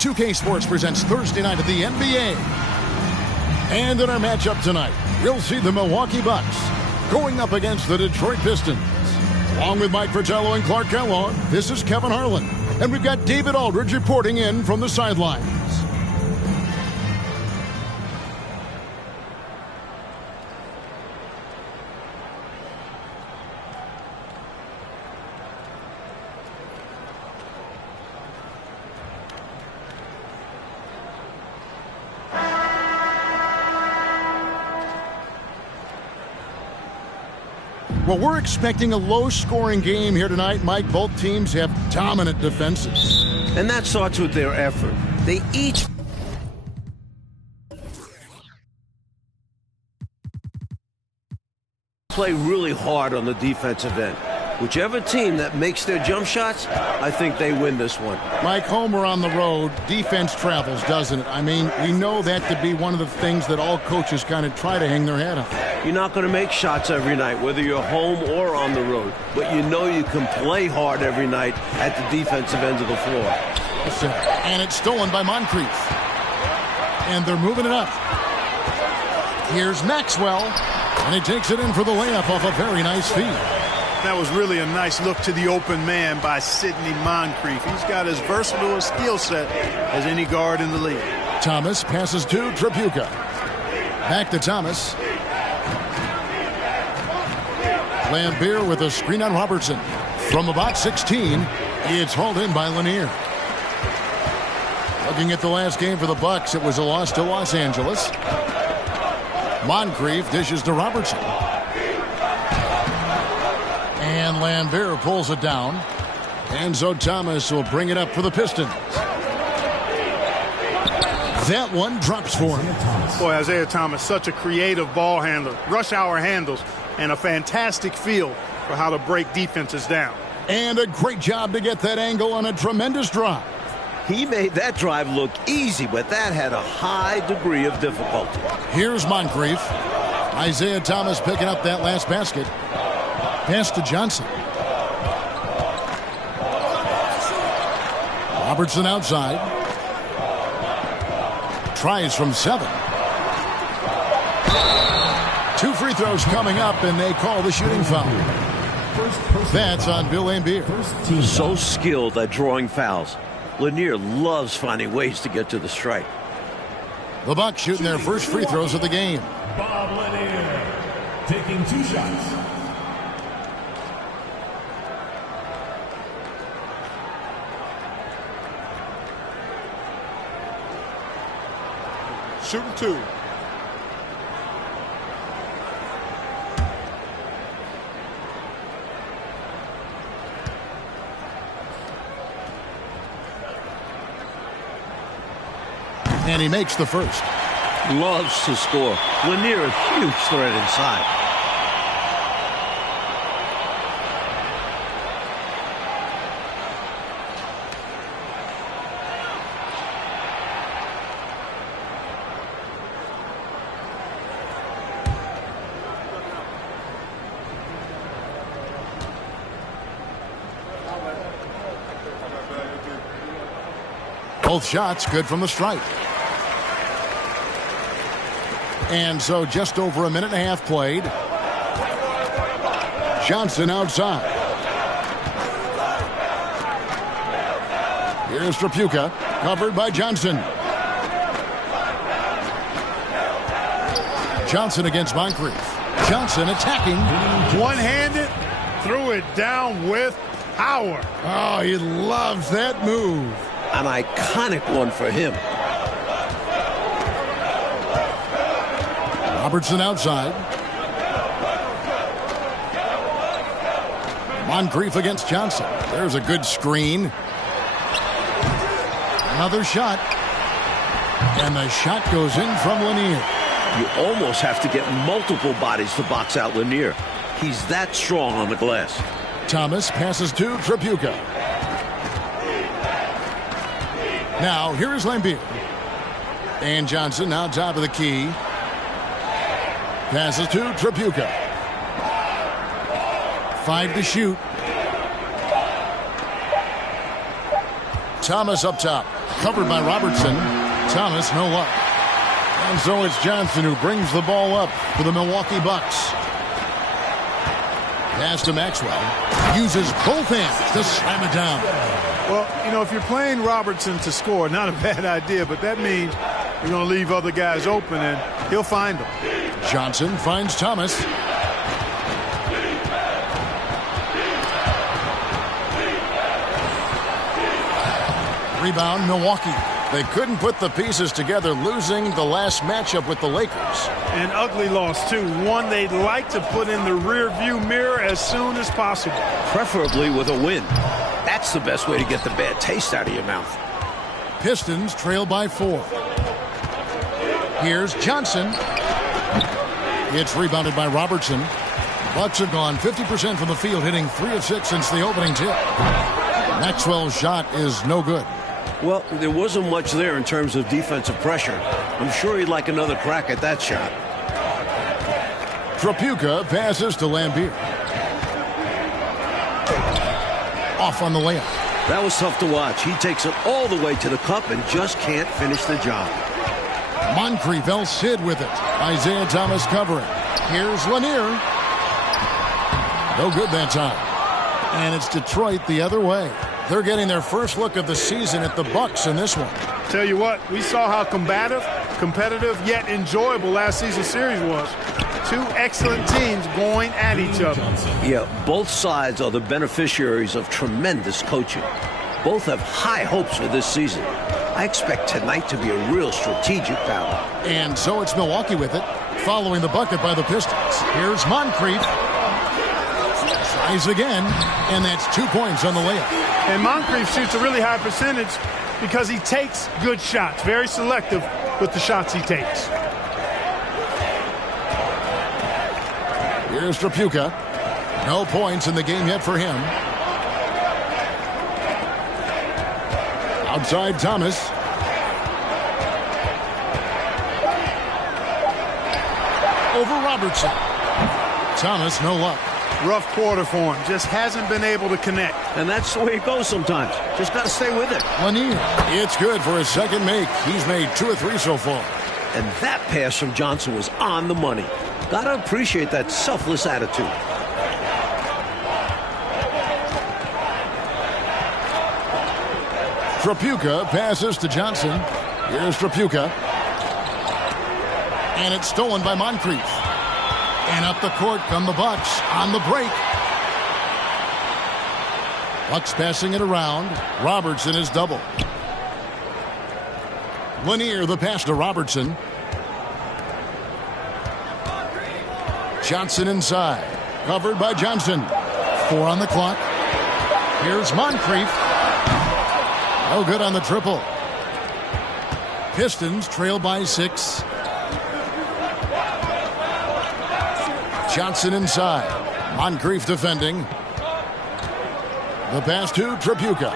2K Sports presents Thursday night of the NBA. And in our matchup tonight, we'll see the Milwaukee Bucks going up against the Detroit Pistons. Along with Mike Fratello and Clark Kellogg, this is Kevin Harlan. And we've got David Aldridge reporting in from the sidelines. Well, we're expecting a low-scoring game here tonight, Mike. Both teams have dominant defenses. And that starts with their effort. They each play really hard on the defensive end. Whichever team that makes their jump shots, I think they win this one. Mike, home or on the road, defense travels, doesn't it? I mean, we know that to be one of the things that all coaches kind of try to hang their hat on. You're not going to make shots every night, whether you're home or on the road. But you know you can play hard every night at the defensive end of the floor. And it's stolen by Moncrief. And they're moving it up. Here's Maxwell. And he takes it in for the layup off a very nice feed. That was really a nice look to the open man by Sidney Moncrief. He's got as versatile a skill set as any guard in the league. Thomas passes to Tripucka. Back to Thomas. Lambeer with a screen on Robertson. From about 16, it's hauled in by Lanier. Looking at the last game for the Bucks, it was a loss to Los Angeles. Moncrief dishes to Robertson. And Lambeer pulls it down. And so Thomas will bring it up for the Pistons. That one drops for him. Boy, Isaiah Thomas, such a creative ball handler. Rush hour handles and a fantastic feel for how to break defenses down. And a great job to get that angle on a tremendous drive. He made that drive look easy, but that had a high degree of difficulty. Here's Moncrief. Isaiah Thomas picking up that last basket. Pass to Johnson. Robertson outside. Tries from 7. 2 free throws coming up, and they call the shooting foul. That's on Bill Lambeer. So skilled at drawing fouls. Lanier loves finding ways to get to the strike. The Bucks shooting their first free throws of the game. Bob Lanier taking 2 shots. Shooting 2. And he makes the first. Loves to score. Lanier, a huge threat inside. Both shots good from the stripe. And so just over a minute and a half played. Johnson outside. Here's Tripucka, covered by Johnson. Johnson against Moncrief. Johnson attacking. One-handed, threw it down with power. Oh, he loves that move. An iconic one for him. Robertson outside. Moncrief against Johnson. There's a good screen. Another shot. And the shot goes in from Lanier. You almost have to get multiple bodies to box out Lanier. He's that strong on the glass. Thomas passes to Tripucka. Now, here is Lambeer. And Johnson now top of the key. Passes to Tripucka. 5 to shoot. Thomas up top. Covered by Robertson. Thomas, no luck. And so it's Johnson who brings the ball up for the Milwaukee Bucks. Pass to Maxwell. Uses both hands to slam it down. Well, you know, if you're playing Robertson to score, not a bad idea, but that means you're going to leave other guys open, and he'll find them. Johnson finds Thomas. Rebound, Milwaukee. They couldn't put the pieces together, losing the last matchup with the Lakers. An ugly loss, too. One they'd like to put in the rearview mirror as soon as possible. Preferably with a win. That's the best way to get the bad taste out of your mouth. Pistons trail by 4. Here's Johnson. It's rebounded by Robertson. Bucks have gone 50% from the field, hitting 3 of 6 since the opening tip. Maxwell's shot is no good. Well, there wasn't much there in terms of defensive pressure. I'm sure he'd like another crack at that shot. Trapuka passes to Lambeer. Off on the layup. That was tough to watch. He takes it all the way to the cup and just can't finish the job. Moncrief Sid with it. Isaiah Thomas covering. Here's Lanier. No good that time. And it's Detroit the other way. They're getting their first look of the season at the Bucks in this one. Tell you what, we saw how competitive, yet enjoyable last season's series was. 2 excellent teams going at each other. Yeah, both sides are the beneficiaries of tremendous coaching. Both have high hopes for this season. I expect tonight to be a real strategic battle. And so it's Milwaukee with it, following the bucket by the Pistons. Here's Moncrief. Tries again, and that's 2 points on the layup. And Moncrief shoots a really high percentage because he takes good shots. Very selective with the shots he takes. Here's Trapuka. No points in the game yet for him. Outside Thomas. Over Robertson. Thomas, no luck. Rough quarter for him. Just hasn't been able to connect. And that's the way it goes sometimes. Just got to stay with it. Lanier. It's good for his second make. He's made 2 or 3 so far. And that pass from Johnson was on the money. Got to appreciate that selfless attitude. Trapuka passes to Johnson. Here's Trapuka. And it's stolen by Moncrief. And up the court come the Bucks on the break. Bucks passing it around. Robertson is double. Lanier the pass to Robertson. Johnson inside. Covered by Johnson. 4 on the clock. Here's Moncrief. No good on the triple. Pistons trail by 6. Johnson inside. Moncrief defending. The pass to Trapuka.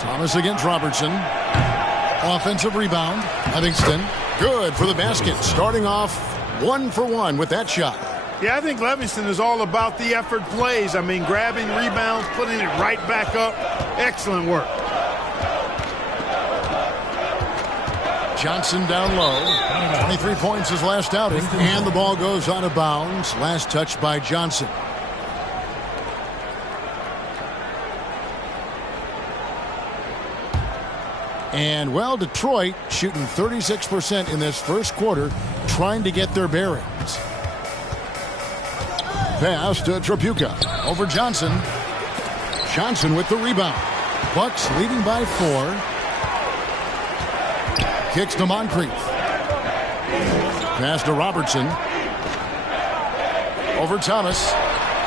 Thomas against Robertson. Offensive rebound. Livingston. Good for the basket. Starting off 1 for 1 with that shot. Yeah, I think Livingston is all about the effort plays. I mean, grabbing rebounds, putting it right back up. Excellent work. Johnson down low. 23 points his last outing. And the ball goes out of bounds. Last touch by Johnson. And, well, Detroit shooting 36% in this first quarter, trying to get their bearings. Pass to Trapuka. Over Johnson. Johnson with the rebound. Bucks leading by 4. Kicks to Moncrief. Pass to Robertson. Over Thomas.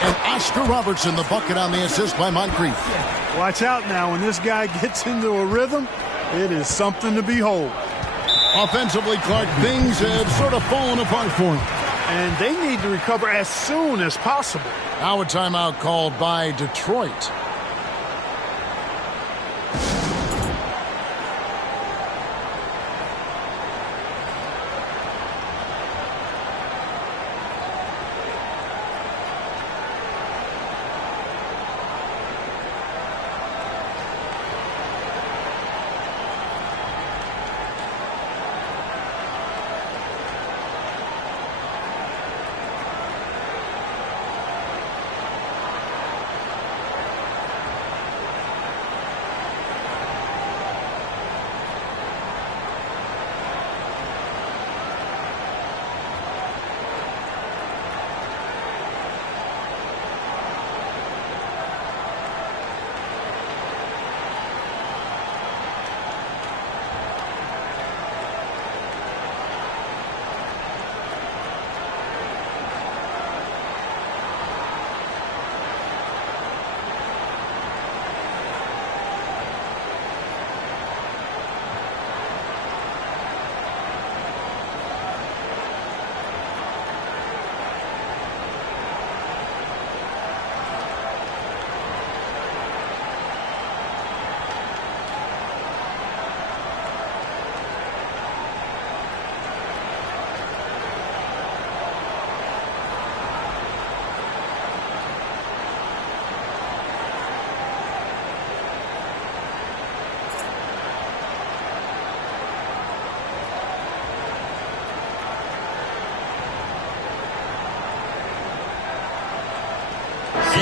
And Oscar Robertson, the bucket on the assist by Moncrief. Watch out now. When this guy gets into a rhythm, it is something to behold. Offensively, Clark, things have sort of fallen apart for him. And they need to recover as soon as possible. Now a timeout called by Detroit.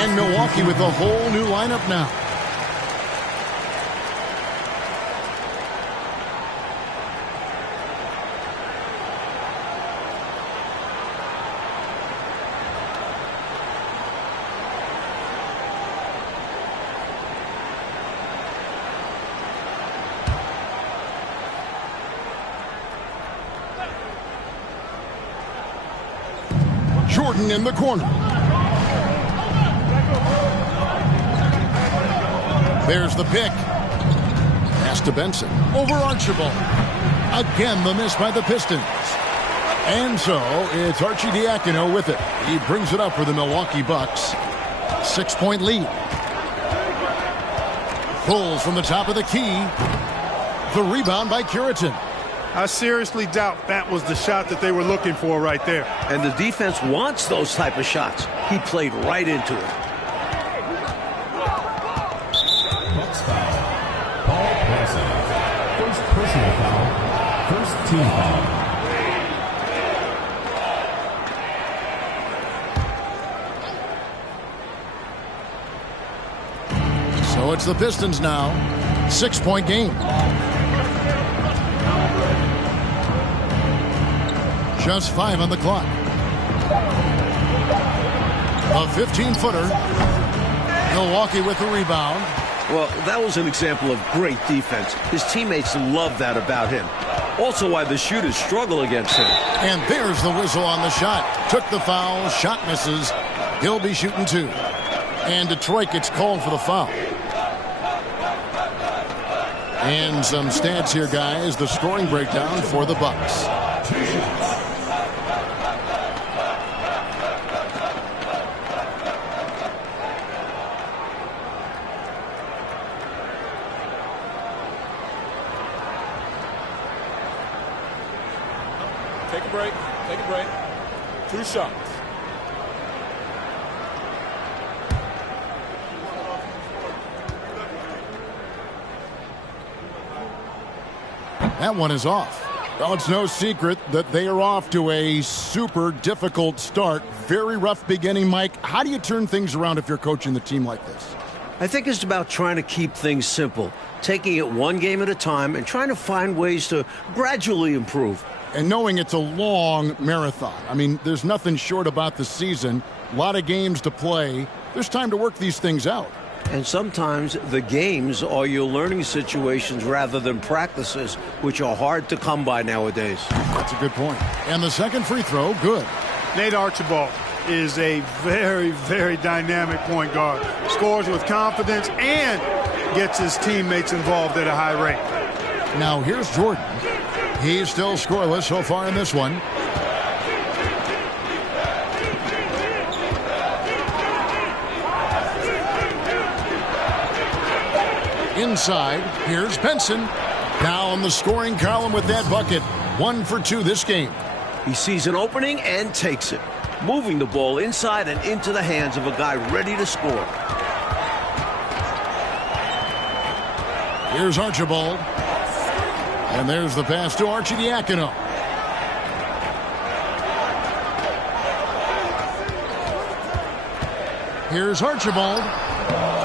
And Milwaukee with a whole new lineup now. Jordan in the corner. There's the pick. Pass to Benson. Over Archibald. Again, the miss by the Pistons. And so, it's Archie Diacono with it. He brings it up for the Milwaukee Bucks. 6-point lead. Pulls from the top of the key. The rebound by Curitin. I seriously doubt that was the shot that they were looking for right there. And the defense wants those type of shots. He played right into it. Bucks foul. Paul Pressey. First personal foul. First team foul. So it's the Pistons now. 6-point game. Just 5 on the clock. A 15-footer. Milwaukee with the rebound. Well, that was an example of great defense. His teammates love that about him. Also why the shooters struggle against him. And there's the whistle on the shot. Took the foul. Shot misses. He'll be shooting 2. And Detroit gets called for the foul. And some stats here, guys. The scoring breakdown for the Bucks. 2 shots. Take a break. Take a break. 2 shots. That one is off. Well, it's no secret that they are off to a super difficult start. Very rough beginning, Mike. How do you turn things around if you're coaching the team like this? I think it's about trying to keep things simple, taking it one game at a time and trying to find ways to gradually improve. And knowing it's a long marathon. I mean, there's nothing short about the season. A lot of games to play. There's time to work these things out. And sometimes the games are your learning situations rather than practices, which are hard to come by nowadays. That's a good point. And the second free throw, good. Nate Archibald is a very, very dynamic point guard. Scores with confidence and gets his teammates involved at a high rate. Now here's Jordan. He's still scoreless so far in this one. Inside, here's Benson. Now on the scoring column with that bucket. 1 for 2 this game. He sees an opening and takes it, moving the ball inside and into the hands of a guy ready to score. Here's Archibald. And there's the pass to Archie Diacono. Here's Archibald.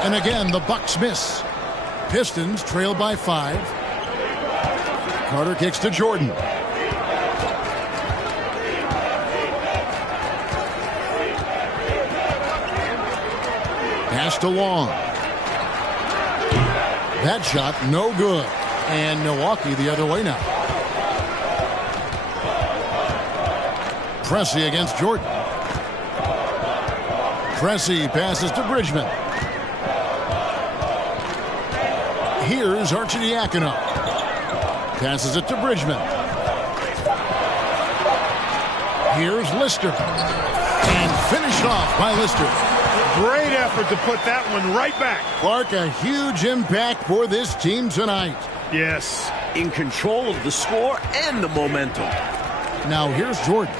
And again, the Bucks miss. Pistons trail by 5. Carter kicks to Jordan. Pass to Long. That shot, no good. And Milwaukee the other way now. Pressey against Jordan. Pressey passes to Bridgman. Here's Archie Diacono. Passes it to Bridgman. Here's Lister. And finished off by Lister. Great effort to put that one right back. Clark, a huge impact for this team tonight. Yes. In control of the score and the momentum. Now here's Jordan.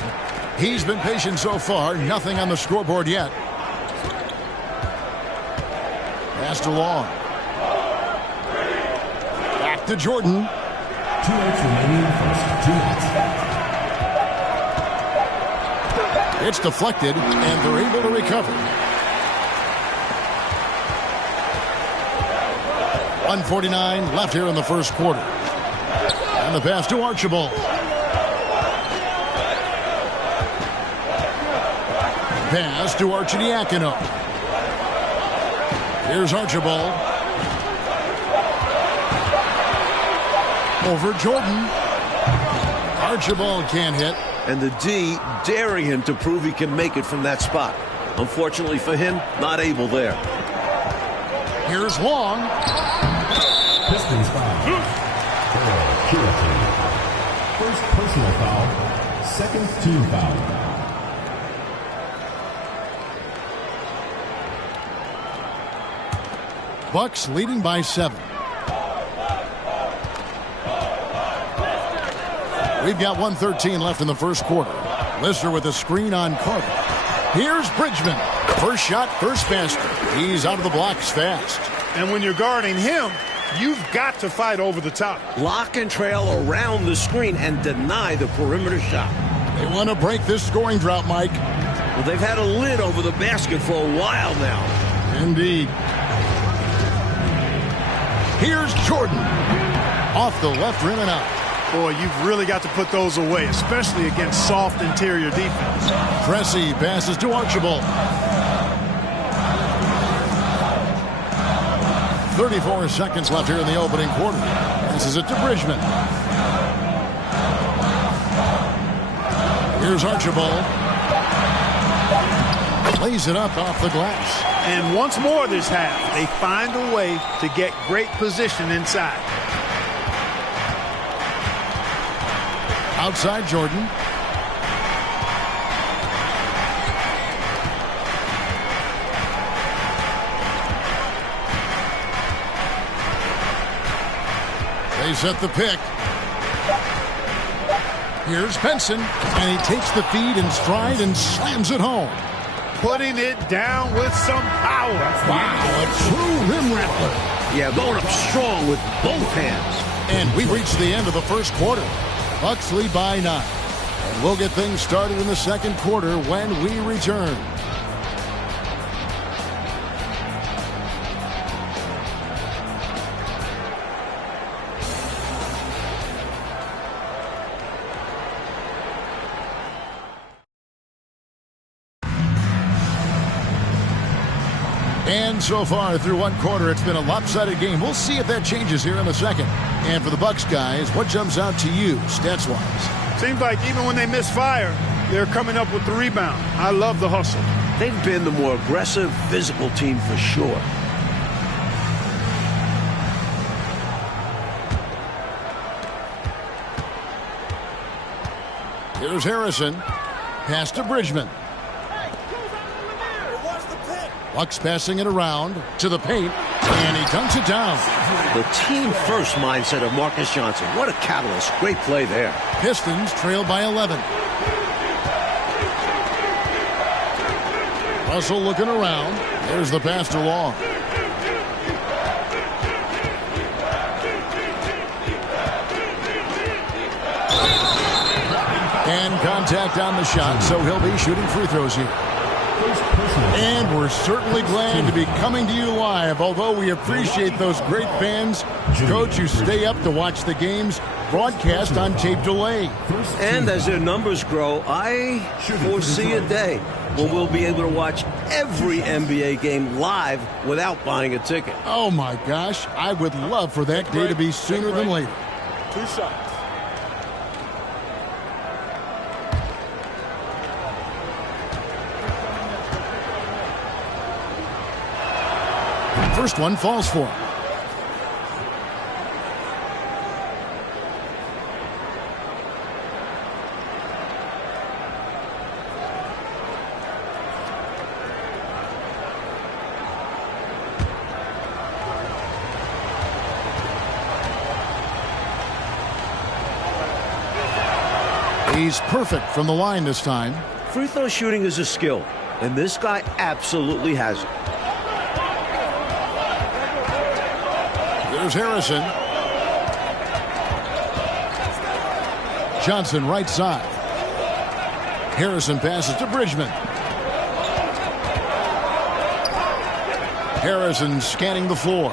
He's been patient so far. Nothing on the scoreboard yet. Pass to Long. Back to Jordan. 2 minutes remaining, first 2 minutes. It's deflected, and they're able to recover. 1:49 left here in the first quarter. And the pass to Archibald. Pass to Arcidiacono. Here's Archibald. Over Jordan. Archibald can't hit. And the D daring him to prove he can make it from that spot. Unfortunately for him, not able there. Here's Long. Pistons foul. First personal foul. Second team foul. Bucks leading by 7. We've got 1:13 left in the first quarter. Lister with a screen on Carter. Here's Bridgman. First shot, first basket. He's out of the blocks fast. And when you're guarding him, you've got to fight over the top. Lock and trail around the screen and deny the perimeter shot. They want to break this scoring drought, Mike. Well, they've had a lid over the basket for a while now. Indeed. Here's Jordan. Off the left rim and out. Boy, you've really got to put those away, especially against soft interior defense. Cressy passes to Archibald. 34 seconds left here in the opening quarter. Passes it to Bridgman. Here's Archibald. Lays it up off the glass. And once more this half, they find a way to get great position inside. Outside Jordan. They set the pick. Here's Benson, and he takes the feed in stride and slams it home. Putting it down with some power. Wow, a true rim rattler. Yeah, going up strong with both hands. And we reached the end of the first quarter. Bucks lead by 9. And we'll get things started in the second quarter when we return. And so far through one quarter, it's been a lopsided game. We'll see if that changes here in the second. And for the Bucks guys, what jumps out to you stats-wise? Seems like even when they miss fire, they're coming up with the rebound. I love the hustle. They've been the more aggressive, physical team for sure. Here's Harrison. Pass to Bridgman. Bucks passing it around to the paint, and he dunks it down. The team-first mindset of Marcus Johnson. What a catalyst. Great play there. Pistons trail by 11. Russell looking around. There's the pass to Long. And contact on the shot, so he'll be shooting free throws here. And we're certainly glad to be coming to you live, although we appreciate those great fans, Coach, who stay up to watch the games broadcast on tape delay. And as their numbers grow, I foresee a day when we'll be able to watch every NBA game live without buying a ticket. Oh, my gosh. I would love for that day to be sooner than later. 2 shots. First one falls for him. He's perfect from the line this time. Free throw shooting is a skill, and this guy absolutely has it. There's Harrison. Johnson right side. Harrison passes to Bridgman. Harrison scanning the floor.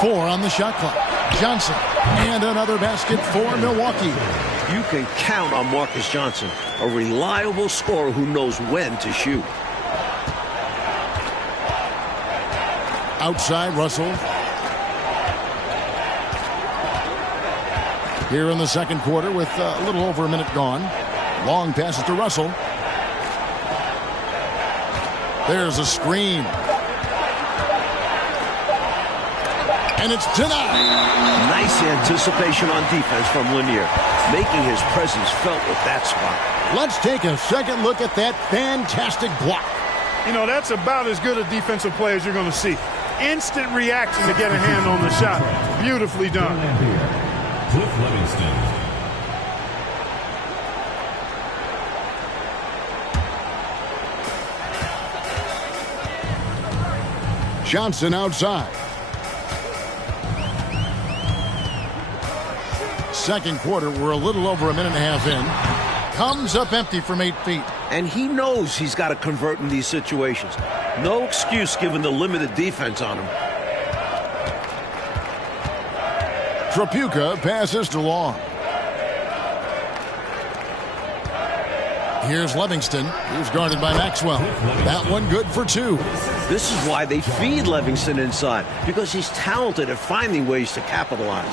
4 on the shot clock. Johnson. And another basket for Milwaukee. You can count on Marcus Johnson, a reliable scorer who knows when to shoot. Outside, Russell. Here in the second quarter with a little over a minute gone. Long passes to Russell. There's a screen. And it's denied. Nice anticipation on defense from Lanier, making his presence felt with that spot. Let's take a second look at that fantastic block. You know, that's about as good a defensive play as you're going to see. Instant reaction to get a hand on the shot. Beautifully done. Cliff Livingston. Johnson outside. Second quarter, we're a little over a minute and a half in. Comes up empty from 8 feet. And he knows he's got to convert in these situations. No excuse given the limited defense on him. Tripucka passes to Long. Here's Livingston. He's guarded by Maxwell. That one good for 2. This is why they feed Livingston inside, because he's talented at finding ways to capitalize.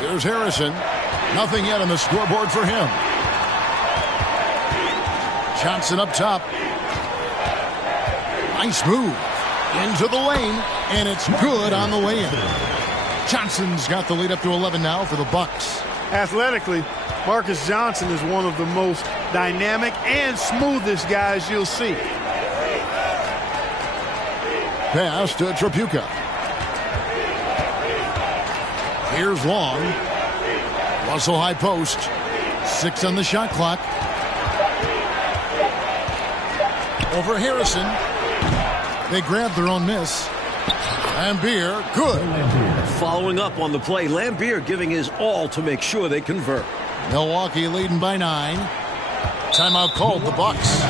Here's Harrison. Nothing yet on the scoreboard for him. Johnson up top. Nice move. Into the lane, and it's good on the way in. Johnson's got the lead up to 11 now for the Bucks. Athletically, Marcus Johnson is one of the most dynamic and smoothest guys you'll see. Pass to Tripucka. Here's Long. Russell high post. 6 on the shot clock. Over Harrison. They grab their own miss. Lambier, good. Following up on the play, Lambier giving his all to make sure they convert. Milwaukee leading by 9. Timeout called, the Bucks.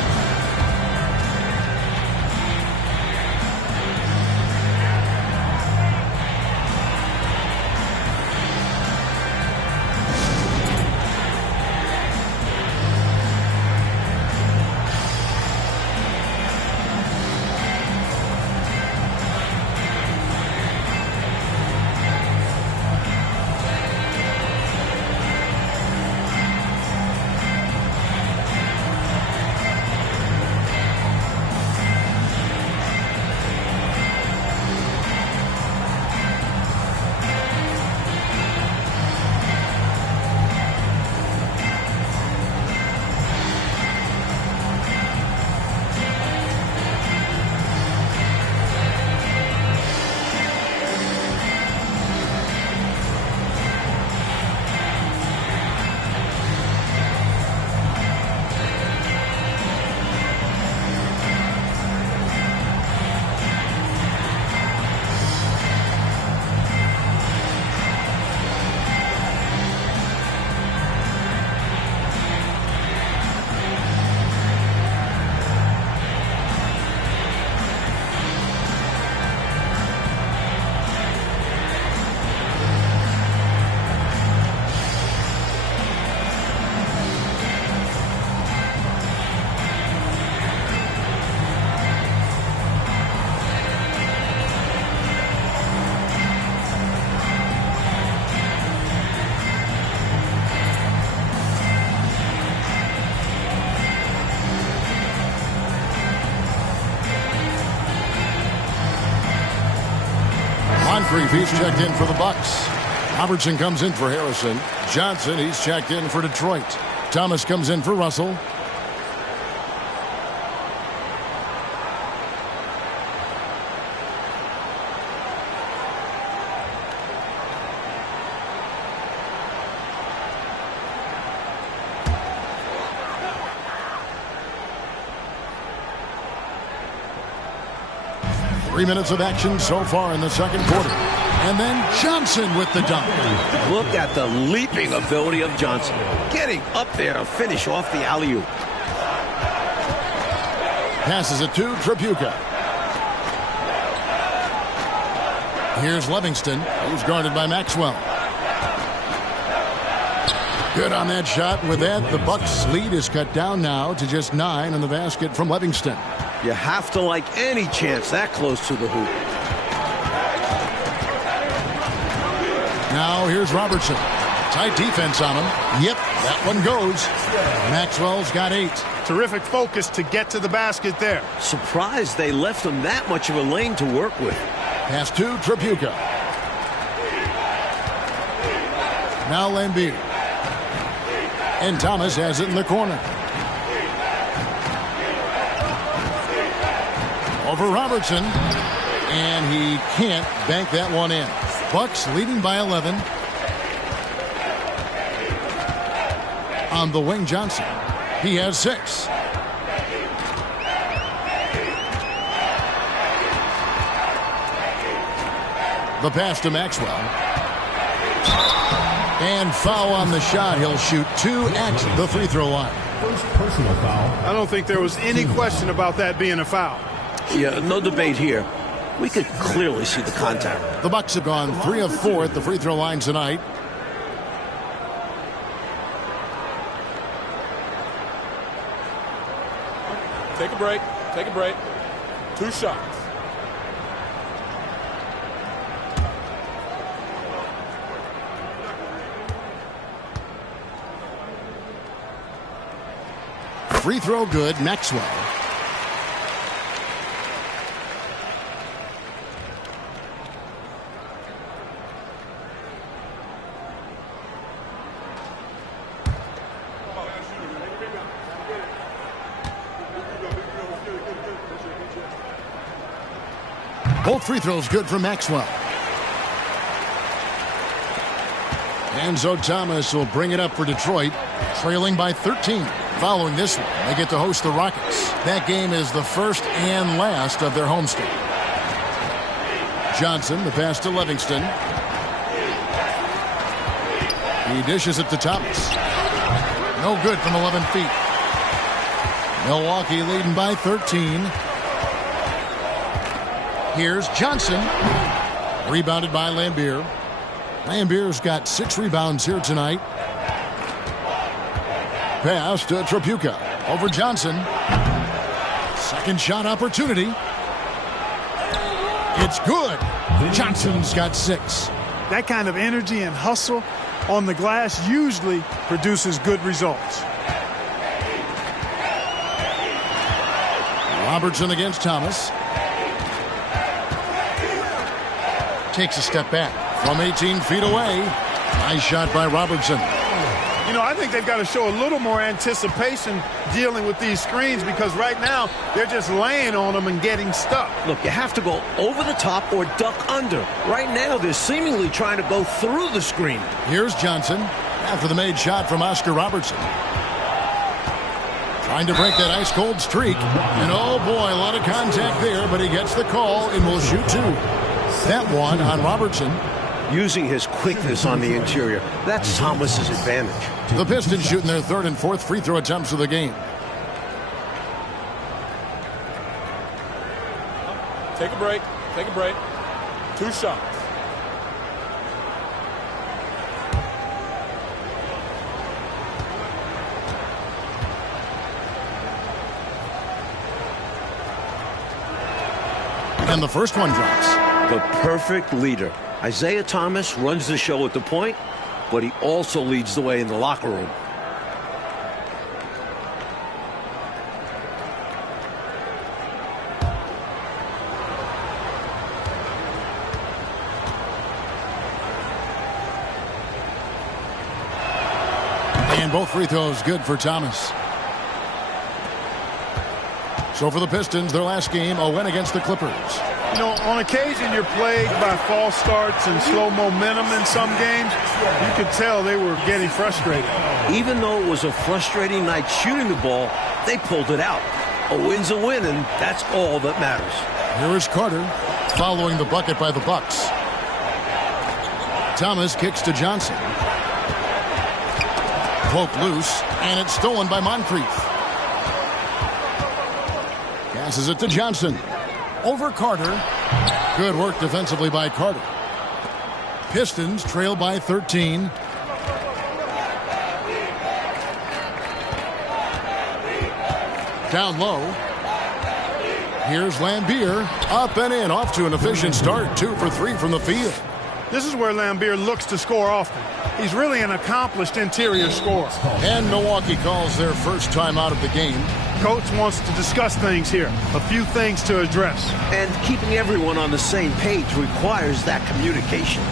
He's checked in for the Bucks. Robertson comes in for Harrison. Johnson, he's checked in for Detroit. Thomas comes in for Russell. Three minutes of action so far in the second quarter. And then Johnson with the dunk. Look at the leaping ability of Johnson. Getting up there to finish off the alley-oop. Passes it to Tripucka. Here's Livingston, who's guarded by Maxwell. Good on that shot. With that, the Bucks' lead is cut down now to just 9 on the basket from Livingston. You have to like any chance that close to the hoop. Now here's Robertson. Tight defense on him. Yep, that one goes. Maxwell's got 8. Terrific focus to get to the basket there. Surprised they left him that much of a lane to work with. Pass to Tripucka. Now Lambeer. And Thomas has it in the corner. Over Robertson. And he can't bank that one in. Bucks leading by 11. On the wing, Johnson. He has 6. The pass to Maxwell. And foul on the shot. He'll shoot 2 at the free throw line. First personal foul. I don't think there was any question about that being a foul. Yeah, no debate here. We could clearly see the contact. The Bucks have gone 3 of 4 at the free throw line tonight. Take a break. Take a break. 2 shots. Free throw good, Maxwell. Both free throws good for Maxwell. And so Thomas will bring it up for Detroit, trailing by 13. Following this one, they get to host the Rockets. That game is the first and last of their homestand. Johnson, the pass to Livingston. He dishes it to Thomas. No good from 11 feet. Milwaukee leading by 13. Here's Johnson. Rebounded by Lambeer. Lambier's got 6 rebounds here tonight. Pass to Tripucka. Over Johnson. Second shot opportunity. It's good. Johnson's got 6. That kind of energy and hustle on the glass usually produces good results. Robertson against Thomas. Takes a step back from 18 feet away. Nice shot by Robertson. You know, I think they've got to show a little more anticipation dealing with these screens because right now they're just laying on them and getting stuck. Look, you have to go over the top or duck under. Right now, they're seemingly trying to go through the screen. Here's Johnson after the made shot from Oscar Robertson. Trying to break that ice-cold streak. And oh boy, a lot of contact there, but he gets the call and will shoot 2. That one on Robertson. Using his quickness on the interior. That's Thomas's advantage. The Pistons shooting their 3rd and 4th free throw attempts of the game. Take a break. Take a break. 2 shots. And the first one drops. The perfect leader. Isaiah Thomas runs the show at the point, but he also leads the way in the locker room. And both free throws good for Thomas. So for the Pistons, their last game, a win against the Clippers. You know, on occasion you're plagued by false starts and slow momentum in some games. You could tell they were getting frustrated. Even though it was a frustrating night shooting the ball, they pulled it out. A win's a win, and that's all that matters. Here is Carter following the bucket by the Bucks. Thomas kicks to Johnson. Cloak loose, and it's stolen by Moncrief. Passes it to Johnson. Over Carter. Good work defensively by Carter. Pistons trail by 13. Down low. Here's Lambier. Up and in. Off to an efficient start. 2 for 3 from the field. This is where Lambier looks to score often. He's really an accomplished interior scorer. And Milwaukee calls their first time out of the game. Coach wants to discuss things here. A few things to address. And keeping everyone on the same page requires that communication.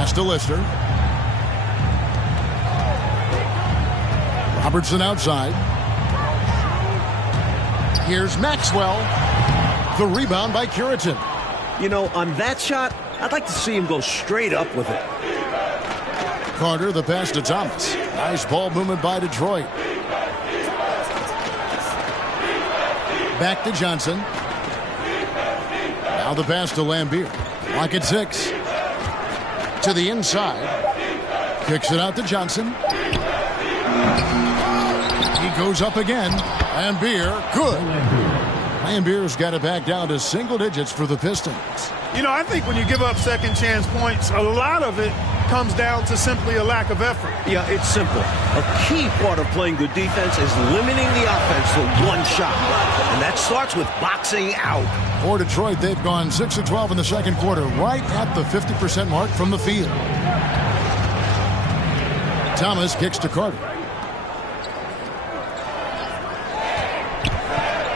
Pass to Lister. Robertson outside. Here's Maxwell. The rebound by Curitin. You know, on that shot, I'd like to see him go straight up with it. Carter, the pass to Thomas. Nice ball movement by Detroit. Back to Johnson. Now the pass to Lambier. Lock at 6. To the inside. Kicks it out to Johnson. He goes up again. Lambier, good. Lambier's got it back down to single digits for the Pistons. You know, I think when you give up second chance points, a lot of it comes down to simply a lack of effort. Yeah, it's simple. A key part of playing good defense is limiting the offense to one shot. And that starts with boxing out. For Detroit, they've gone 6 of 12 in the second quarter, right at the 50% mark from the field. Thomas kicks to Carter.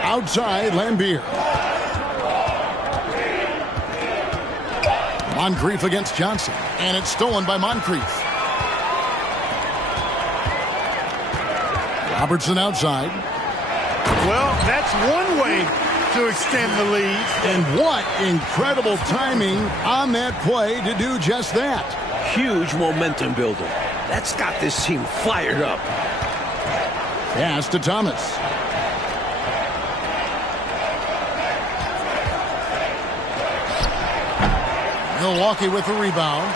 Outside, Lambier. Moncrief against Johnson. And it's stolen by Moncrief. Robertson outside. Well, that's one way to extend the lead. And what incredible timing on that play to do just that. Huge momentum builder. That's got this team fired up. Pass to Thomas. Milwaukee with the rebound.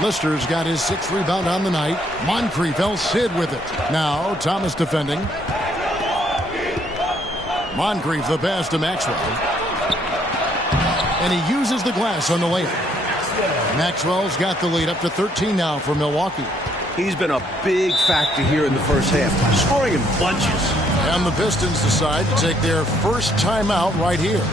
Lister's got his 6th rebound on the night. Moncrief El Cid with it. Now Thomas defending. Moncrief the pass to Maxwell. And he uses the glass on the layup. Maxwell's got the lead up to 13 now for Milwaukee. He's been a big factor here in the first half, scoring in bunches. And the Pistons decide to take their first timeout right here.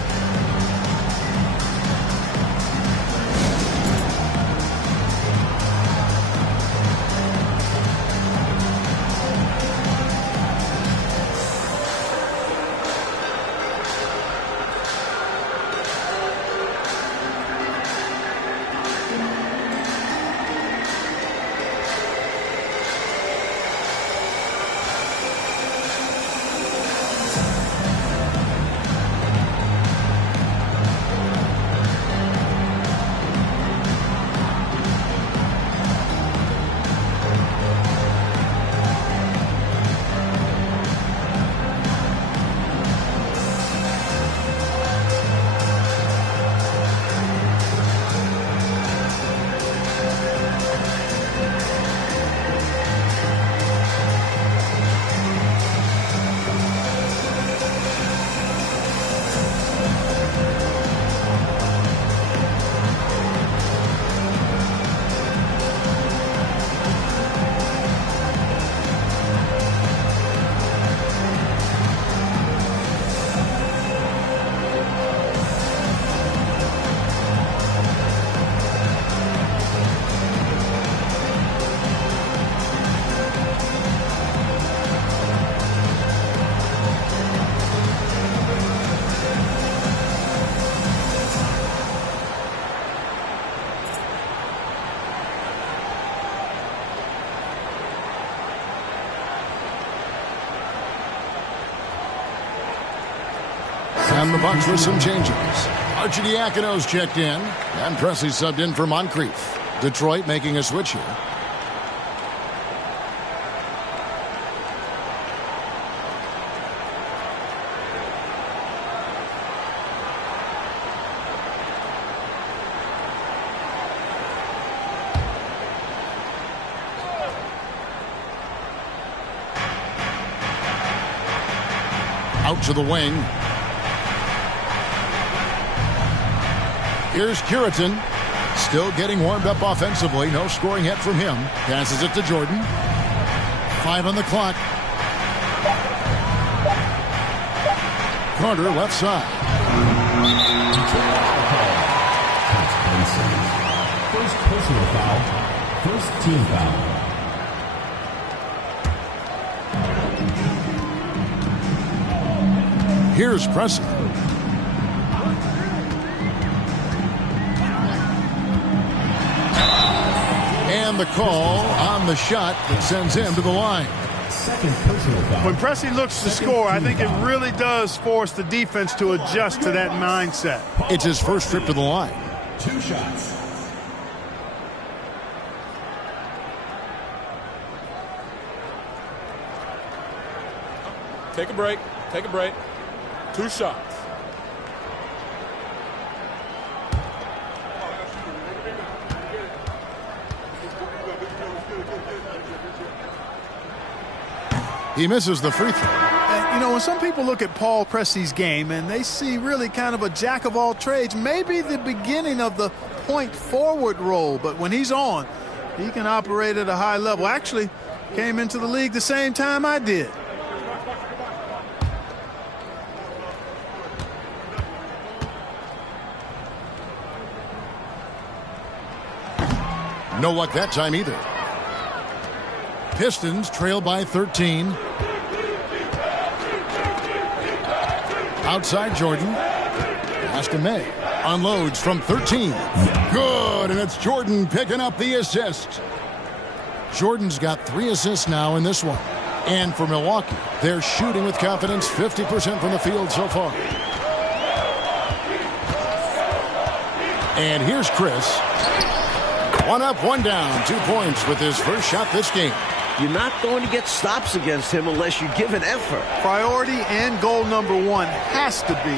on the Bucks with some changes. Arcidiacono's checked in, and Pressey subbed in for Moncrief. Detroit making a switch here. Out to the wing. Here's Curitan. Still getting warmed up offensively. No scoring yet from him. Passes it to Jordan. 5 on the clock. Carter left side. First personal foul. First team foul. Here's Pressey. And the call on the shot that sends him to the line. Second personal foul. When Pressey looks to score, I think it really does force the defense to adjust to that mindset. It's his first trip to the line. 2 shots. Take a break. Take a break. 2 shots. He misses the free throw. And, you know, when some people look at Paul Pressey's game and they see really kind of a jack of all trades, maybe the beginning of the point forward role, but when he's on, he can operate at a high level. Actually, came into the league the same time I did. No luck that time either. Pistons trail by 13. Outside Jordan. Pass to May. Unloads from 13. Good, and it's Jordan picking up the assist. Jordan's got 3 assists now in this one. And for Milwaukee, they're shooting with confidence, 50% from the field so far. And here's Chris. 1 up, 1 down, 2 points with his first shot this game. You're not going to get stops against him unless you give an effort. Priority and goal number 1 has to be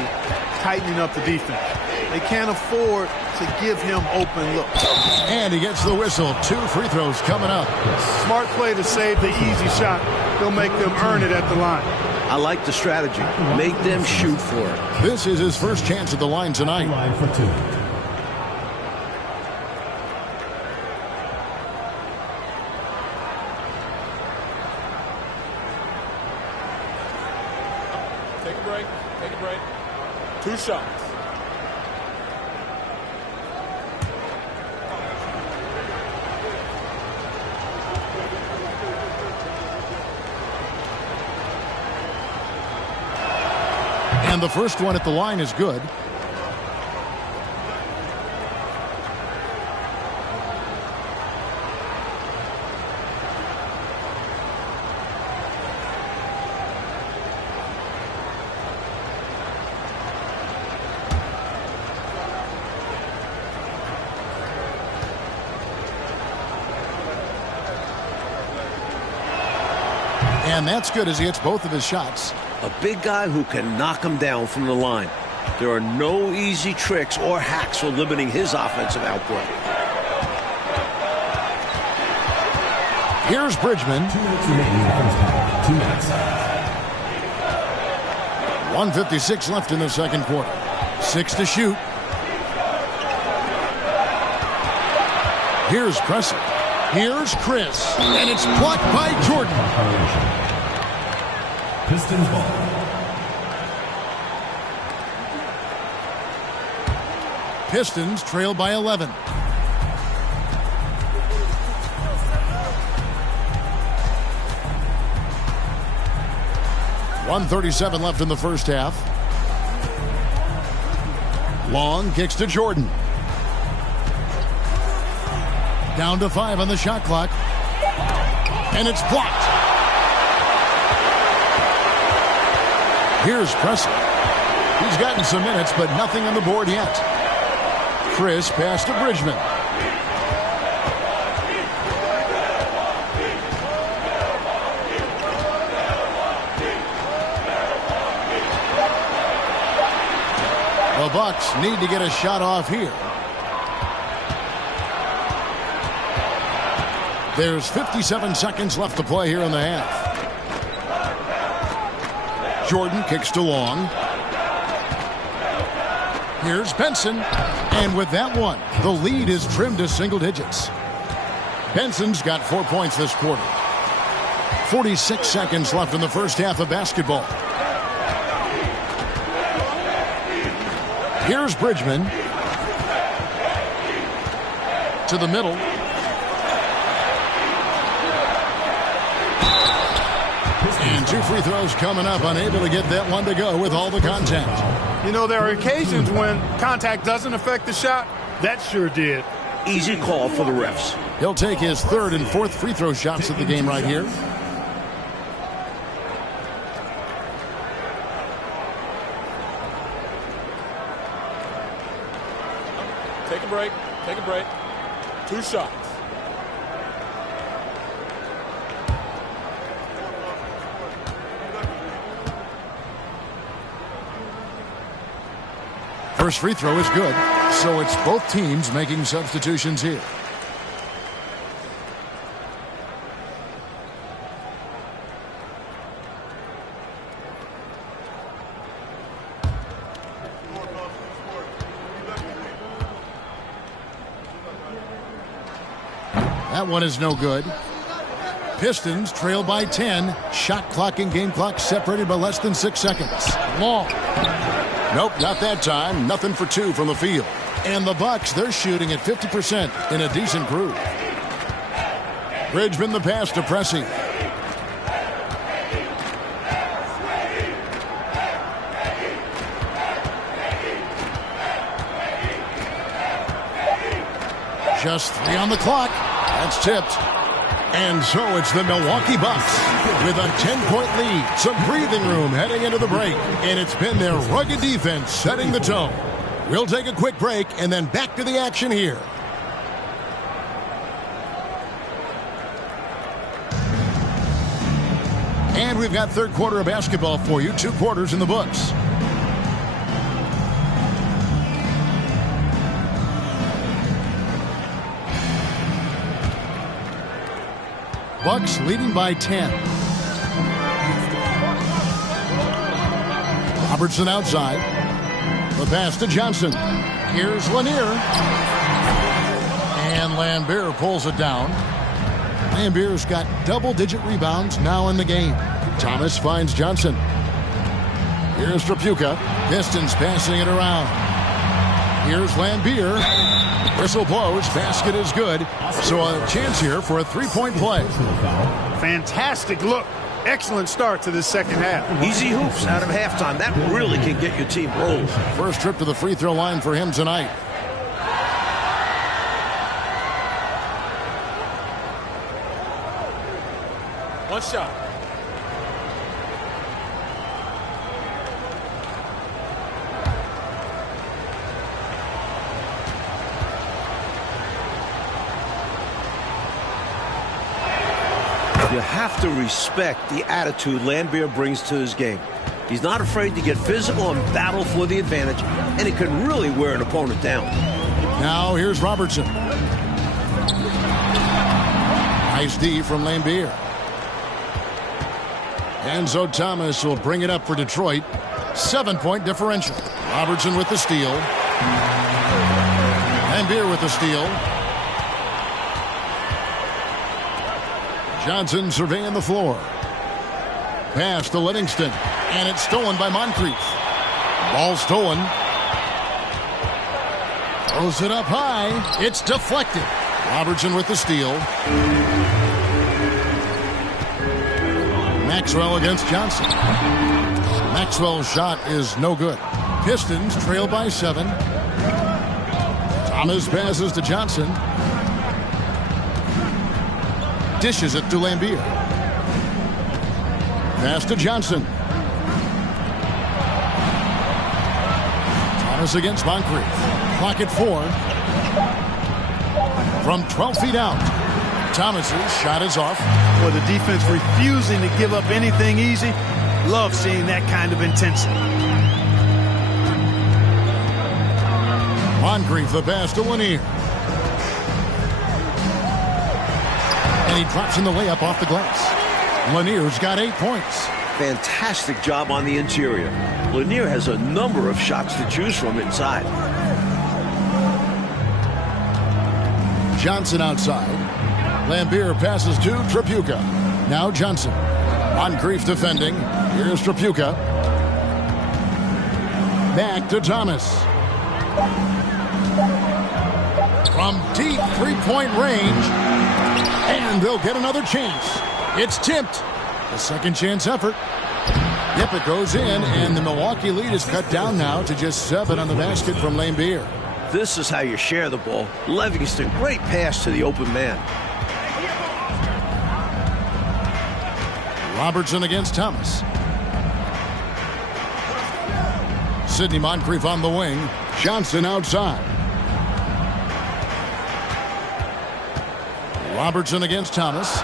tightening up the defense. They can't afford to give him open looks. And he gets the whistle. 2 free throws coming up. Smart play to save the easy shot. He'll make them earn it at the line. I like the strategy. Make them shoot for it. This is his first chance at the line tonight. Line for 2. Take a break. Take a break. 2 shots. And the first one at the line is good. And that's good as he hits both of his shots. A big guy who can knock him down from the line. There are no easy tricks or hacks for limiting his offensive output. Here's Bridgman. 2 minutes remaining. 2 minutes. 1:56 left in the second quarter. 6 to shoot. Here's Pressey. Here's Chris. And it's blocked by Jordan. Pistons ball. Pistons trail by 11. .137 left in the first half. Long kicks to Jordan. Down to 5 on the shot clock. And it's blocked. Here's Pressey. He's gotten some minutes, but nothing on the board yet. Chris pass to Bridgman. The Bucks need to get a shot off here. There's 57 seconds left to play here in the half. Jordan kicks to Long. Here's Benson. And with that one, the lead is trimmed to single digits. Benson's got 4 points this quarter. 46 seconds left in the first half of basketball. Here's Bridgman. To the middle. And 2 free throws coming up, unable to get that one to go with all the contact. You know, there are occasions when contact doesn't affect the shot. That sure did. Easy call for the refs. He'll take his 3rd and 4th free throw shots of the game right here. Take a break. Take a break. 2 shots. First free throw is good, so it's both teams making substitutions here. That one is no good. Pistons trail by 10. Shot clock and game clock separated by less than 6 seconds. Long. Nope, not that time. Nothing for 2 from the field. And the Bucks, they're shooting at 50% in a decent groove. Bridgman the pass to Pressey. Just 3 on the clock. That's tipped. And so it's the Milwaukee Bucks with a 10-point lead. Some breathing room heading into the break. And it's been their rugged defense setting the tone. We'll take a quick break and then back to the action here. And we've got third quarter of basketball for you. 2 quarters in the books. Bucks leading by 10. Robertson outside. The pass to Johnson. Here's Lanier. And Lambeer pulls it down. Lambier's got double-digit rebounds now in the game. Thomas finds Johnson. Here's Trapuka. Pistons passing it around. Here's Lambeer. Whistle blows. Basket is good. So a chance here for a 3-point play. Fantastic look. Excellent start to this second half. Easy hoops out of halftime. That really can get your team rolling. First trip to the free throw line for him tonight. One shot. You have to respect the attitude Lambeer brings to his game. He's not afraid to get physical and battle for the advantage, and it can really wear an opponent down. Now here's Robertson. Nice D from Lambeer. Enzo Thomas will bring it up for Detroit. 7-point differential. Robertson with the steal. Lambeer with the steal. Johnson surveying the floor. Pass to Livingston. And it's stolen by Moncrief. Ball stolen. Throws it up high. It's deflected. Robertson with the steal. Maxwell against Johnson. Maxwell's shot is no good. Pistons trail by 7. Thomas passes to Johnson. Dishes it to Lambeer. Pass to Johnson. Thomas against Moncrief. Clock at 4. From 12 feet out. Thomas's shot is off. Well, the defense refusing to give up anything easy. Love seeing that kind of intensity. Moncrief the pass to Lanier. And he drops in the layup off the glass. Lanier's got 8 points. Fantastic job on the interior. Lanier has a number of shots to choose from inside. Johnson outside. Lambier passes to Tripucka. Now Johnson. Moncrief defending. Here's Tripucka. Back to Thomas. From deep three-point range. And they'll get another chance. It's tipped. A second chance effort. Yep, it goes in, and the Milwaukee lead is cut down now to just 7 on the basket from Lambier. This is how you share the ball. Livingston, great pass to the open man. Robertson against Thomas. Sidney Moncrief on the wing. Johnson outside. Robertson against Thomas.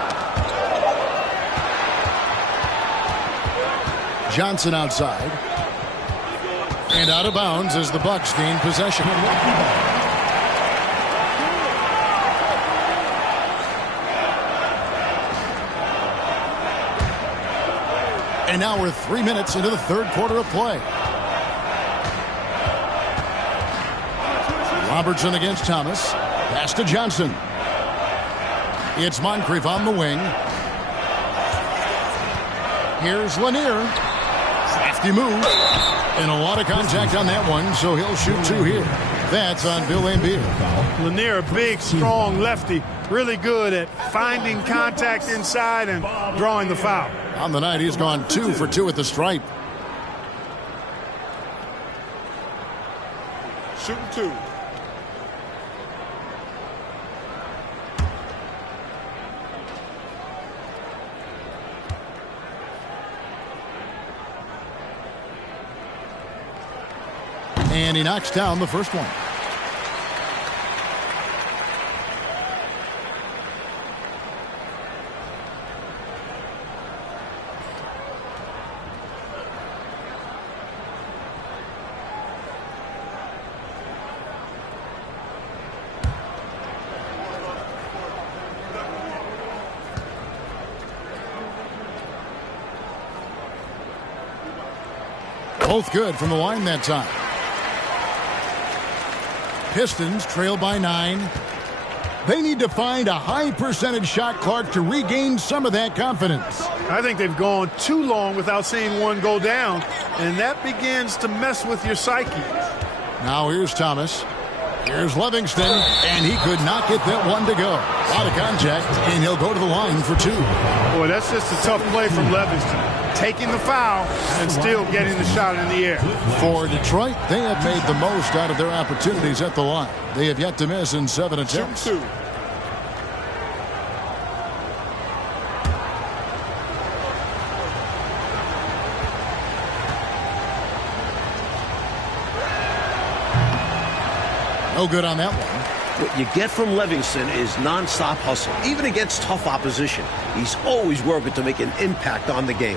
Johnson outside. And out of bounds as the Bucks gain possession. And now we're 3 minutes into the third quarter of play. Robertson against Thomas. Pass to Johnson. It's Moncrief on the wing. Here's Lanier. Crafty move. And a lot of contact on that one, so he'll shoot 2 here. That's on Bill Lambier. Lanier, a big, strong lefty. Really good at finding contact inside and drawing the foul. On the night, he's gone 2 for 2 at the stripe. Shooting 2. And he knocks down the first one. Both good from the line that time. Pistons trail by 9. They need to find a high percentage shot, Clark, to regain some of that confidence. I think they've gone too long without seeing one go down, and that begins to mess with your psyche. Now here's Thomas. Here's Livingston, and he could not get that one to go. A lot of contact, and he'll go to the line for 2. Boy, that's just a tough play from Livingston. Taking the foul and still getting the shot in the air. For Detroit, they have made the most out of their opportunities at the line. They have yet to miss in 7 attempts. Shoot 2. No good on that one. What you get from Livingston is nonstop hustle, even against tough opposition. He's always working to make an impact on the game.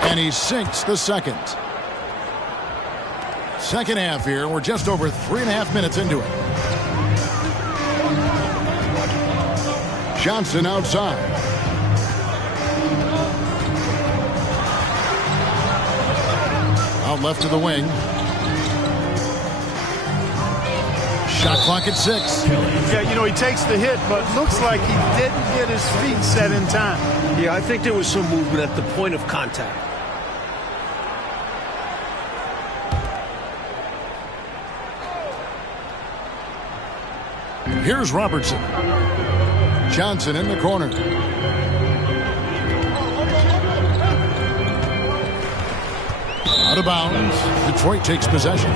And he sinks the second. Second half here. We're just over 3.5 minutes into it. Johnson outside. Out left to the wing. Shot clock at 6. Yeah, you know, he takes the hit, but looks like he didn't get his feet set in time. Yeah, I think there was some movement at the point of contact. Here's Robertson. Johnson in the corner. Out of bounds. Detroit takes possession.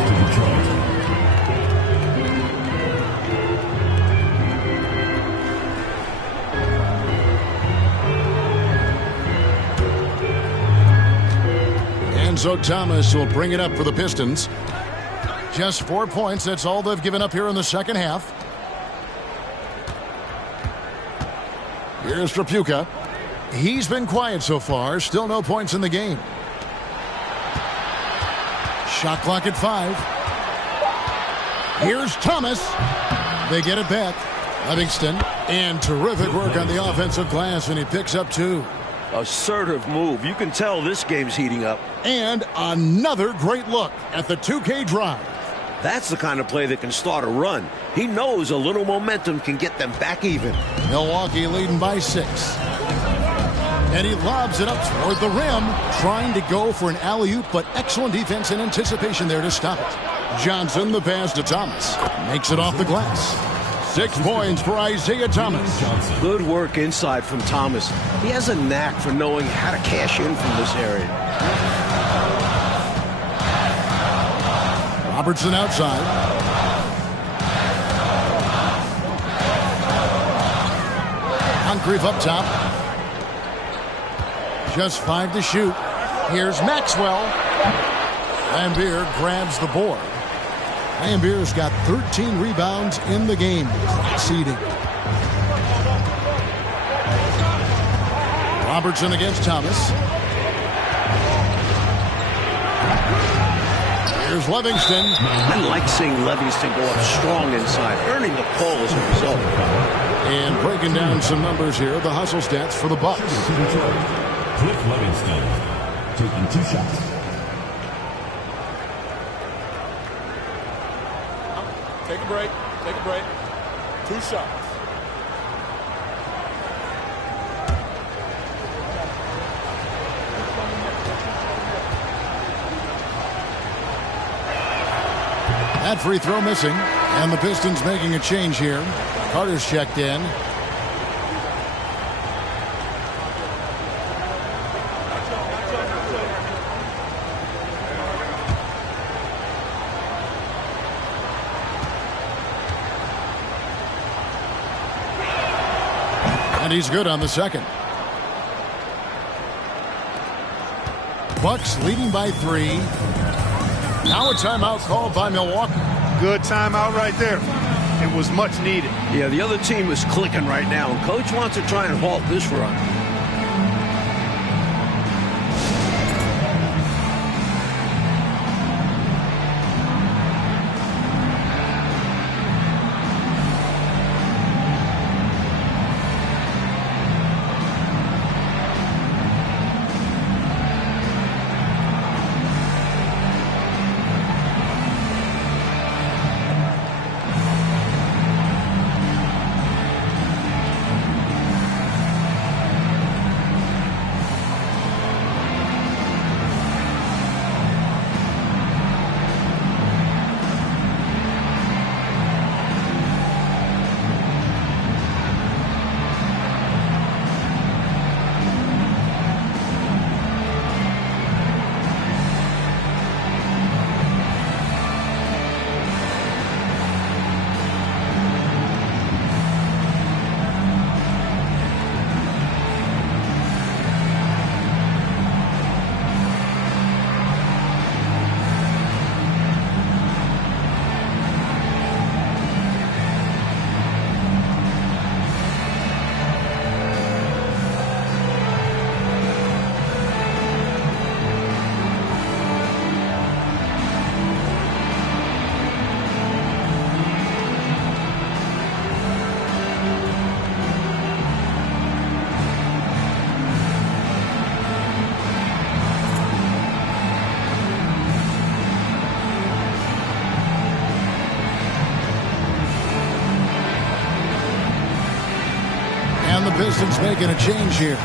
And so Thomas will bring it up for the Pistons. Just 4 points. That's all they've given up here in the second half. Here's Trapuka. He's been quiet so far. Still no points in the game. Shot clock at 5. Here's Thomas. They get it back. Livingston. And terrific work on the offensive glass, and he picks up 2. Assertive move. You can tell this game's heating up. And another great look at the 2K drive. That's the kind of play that can start a run. He knows a little momentum can get them back even. Milwaukee leading by 6. And he lobs it up toward the rim, trying to go for an alley-oop, but excellent defense and anticipation there to stop it. Johnson, the pass to Thomas. Makes it off the glass. 6 points for Isaiah Thomas. Good work inside from Thomas. He has a knack for knowing how to cash in from this area. Robertson outside. Moncrief up top. Just 5 to shoot. Here's Maxwell. Lambier grabs the board. Lambier's got 13 rebounds in the game. Seeding. Robertson against Thomas. Here's Livingston. I like seeing Livingston go up strong inside, earning the call as a result. And breaking down some numbers here, the hustle stats for the Bucks. Cliff Livingston taking 2 shots. Take a break. Take a break. 2 shots. That free throw missing. And the Pistons making a change here. Carter's checked in. And he's good on the second. Bucks leading by 3. Now a timeout called by Milwaukee. Good timeout right there. It was much needed. Yeah, the other team is clicking right now, and Coach wants to try and halt this run. And the Pistons making a change here.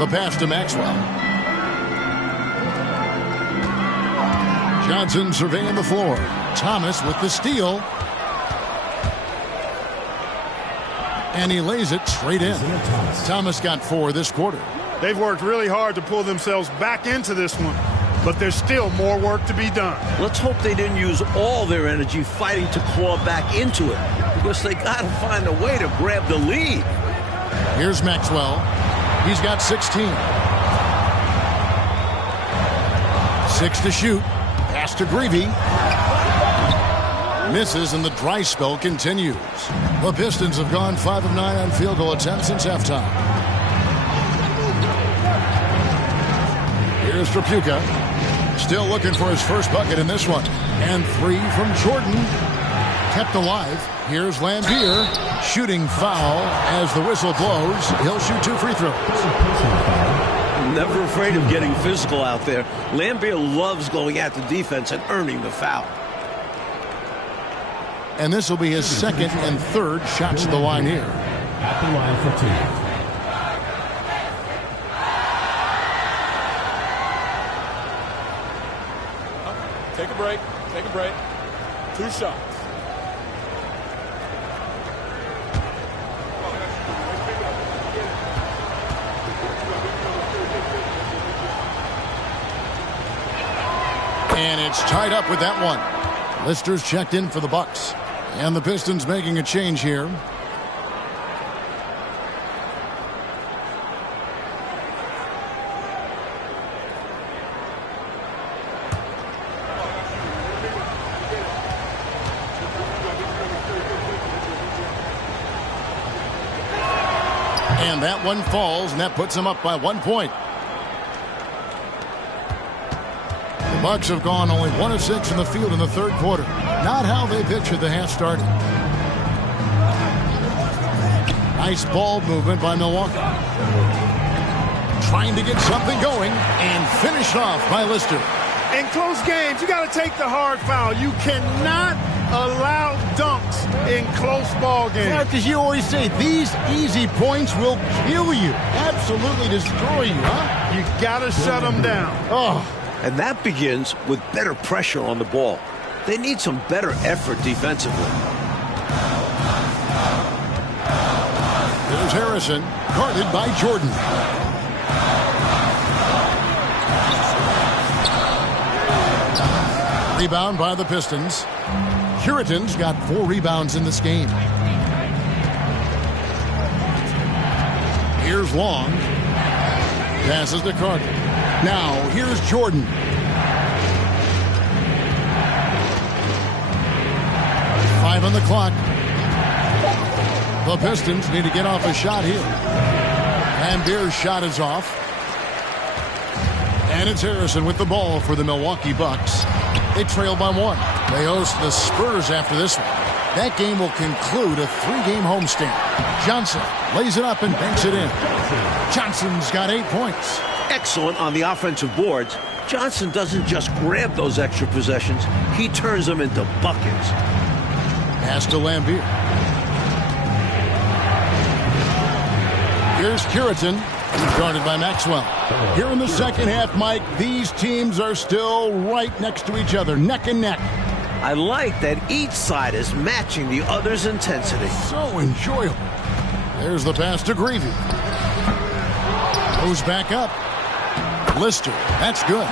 The pass to Maxwell. Johnson surveying the floor. Thomas with the steal. And he lays it straight in. Thomas got 4 this quarter. They've worked really hard to pull themselves back into this one, but there's still more work to be done. Let's hope they didn't use all their energy fighting to claw back into it, because they got to find a way to grab the lead. Here's Maxwell. He's got 16. 6 to shoot. Pass to Greavy. Misses, and the dry spell continues. The Pistons have gone 5 of 9 on field goal attempts since halftime. Here's Trapuka. Still looking for his first bucket in this one. And 3 from Jordan. Kept alive. Here's Lambier. Shooting foul as the whistle blows. He'll shoot 2 free throws. Never afraid of getting physical out there. Lambier loves going at the defense and earning the foul. And this will be his second and third shots at the line here. At the line for 2. Take a break. Take a break. 2 shots. And it's tied up with that one. Lister's checked in for the Bucks. And the Pistons making a change here. And that one falls, and that puts them up by 1 point. The Bucks have gone only 1 of 6 in the field in the third quarter. Not how they pictured the half started. Nice ball movement by Milwaukee. Trying to get something going, and finished off by Lister. In close games, you got to take the hard foul. You cannot allow dunks in close ball games. Yeah, because you always say these easy points will kill you. Absolutely destroy you, huh? You got to shut them down. Oh. And that begins with better pressure on the ball. They need some better effort defensively. There's Harrison, guarded by Jordan. Rebound by the Pistons. Curitan's got 4 rebounds in this game. Here's Long. Passes to Carter. Now, here's Jordan. Five on the clock. The Pistons need to get off a shot here. Lambier's shot is off. And it's Harrison with the ball for the Milwaukee Bucks. They trail by 1. They host the Spurs after this one. That game will conclude a 3-game homestand. Johnson lays it up and banks it in. Johnson's got 8 points. Excellent on the offensive boards. Johnson doesn't just grab those extra possessions. He turns them into buckets. Pass to Lambier. Here's Curitan, guarded by Maxwell. Here in the second half, Mike, these teams are still right next to each other, neck and neck. I like that each side is matching the other's intensity. So enjoyable. There's the pass to Greavy. Goes back up. Lister, that's good.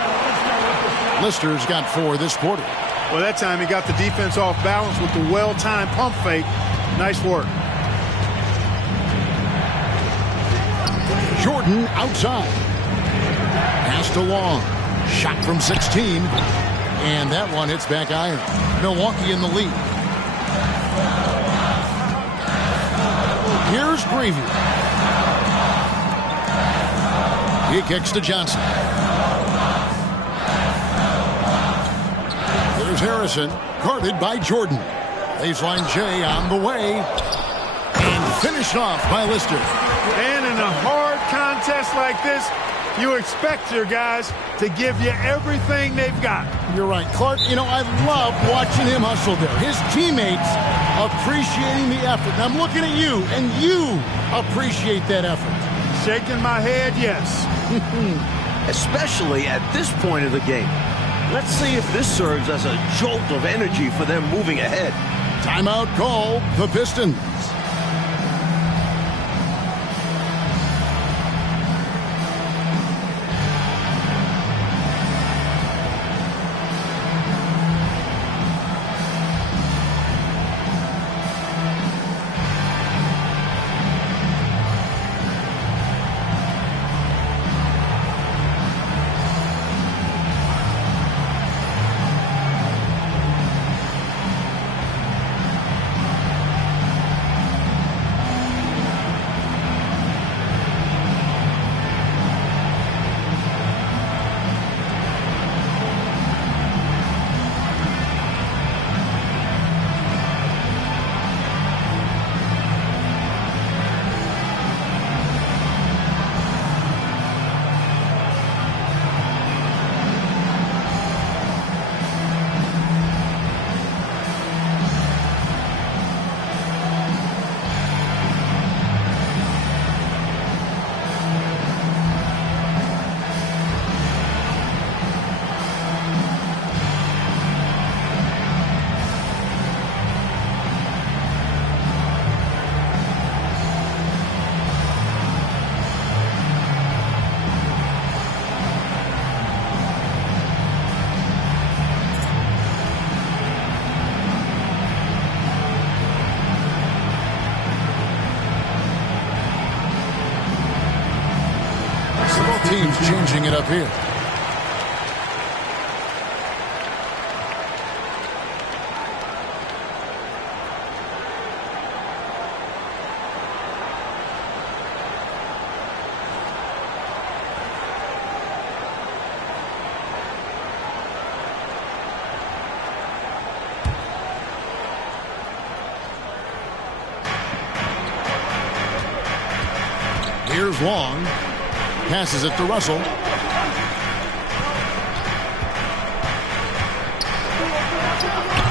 Lister's got 4 this quarter. Well, that time he got the defense off balance with the well-timed pump fake. Nice work. Jordan outside. Pass to Long. Shot from 16. And that one hits back iron. Milwaukee in the lead. Here's Greavy. He kicks to Johnson. There's Harrison, guarded by Jordan. Baseline J on the way. And finished off by Lister. And in a hard contest like this, you expect your guys to give you everything they've got. You're right, Clark. You know, I love watching him hustle there. His teammates appreciating the effort. And I'm looking at you, and you appreciate that effort. Shaking my head, yes. Especially at this point of the game. Let's see if this serves as a jolt of energy for them moving ahead. Timeout call, the Pistons. Teams changing it up here. Here's Long. Passes it to Russell.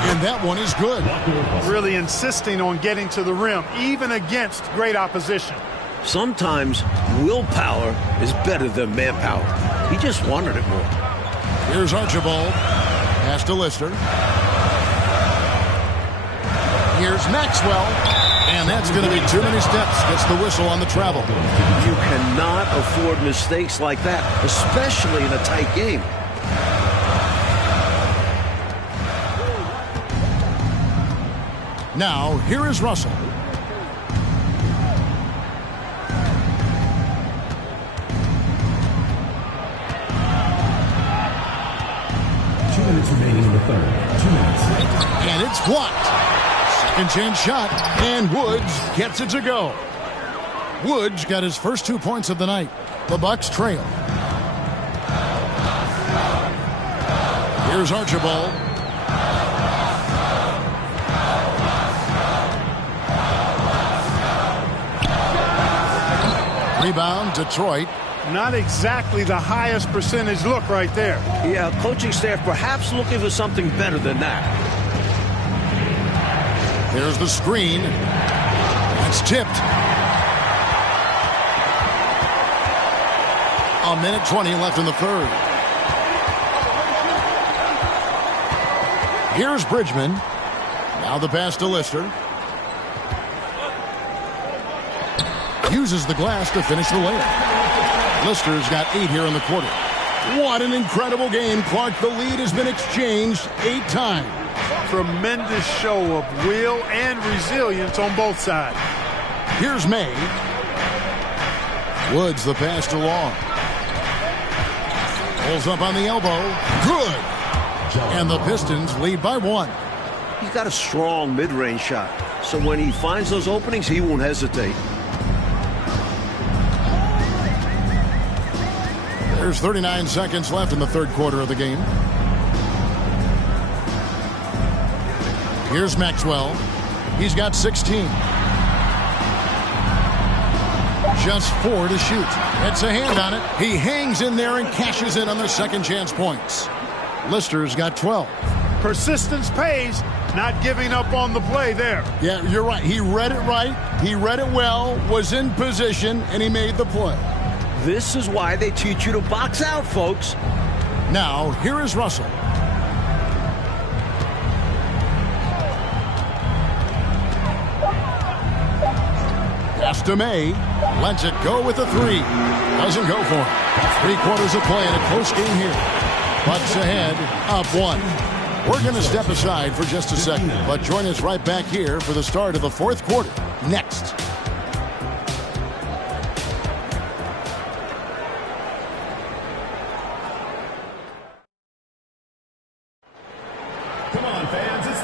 And that one is good. Really insisting on getting to the rim, even against great opposition. Sometimes willpower is better than manpower. He just wanted it more. Here's Archibald. Pass to Lister. Here's Maxwell. And that's going to be too many steps. Gets the whistle on the travel. You cannot afford mistakes like that, especially in a tight game. Now, here is Russell. Remaining in the third. 2 minutes. And it's blocked. Second chance shot. And Woods gets it to go. Woods got his first 2 points of the night. The Bucks trail. Here's Archibald. Rebound, Detroit. Not exactly the highest percentage look right there. Yeah, coaching staff perhaps looking for something better than that. There's the screen. It's tipped. A minute 20 left in the third. Here's Bridgman. Now the pass to Lister. Uses the glass to finish the layup. Lister's got 8 here in the quarter. What an incredible game, Clark. The lead has been exchanged 8 times. Tremendous show of will and resilience on both sides. Here's May. Woods the pass to Long. Pulls up on the elbow. Good. And the Pistons lead by 1. He's got a strong mid-range shot, so when he finds those openings, he won't hesitate. There's 39 seconds left in the third quarter of the game. Here's Maxwell. He's got 16. Just 4 to shoot. It's a hand on it. He hangs in there and cashes in on their second chance points. Lister's got 12. Persistence pays, not giving up on the play there. Yeah, you're right. He read it right. He read it well, was in position, and he made the play. This is why they teach you to box out, folks. Now, here is Russell. Pass to May. Lets it go with a three. Doesn't go for it. 3/4 of play in a close game here. Bucks ahead, up one. We're going to step aside for just a second, but join us right back here for the start of the fourth quarter. Next.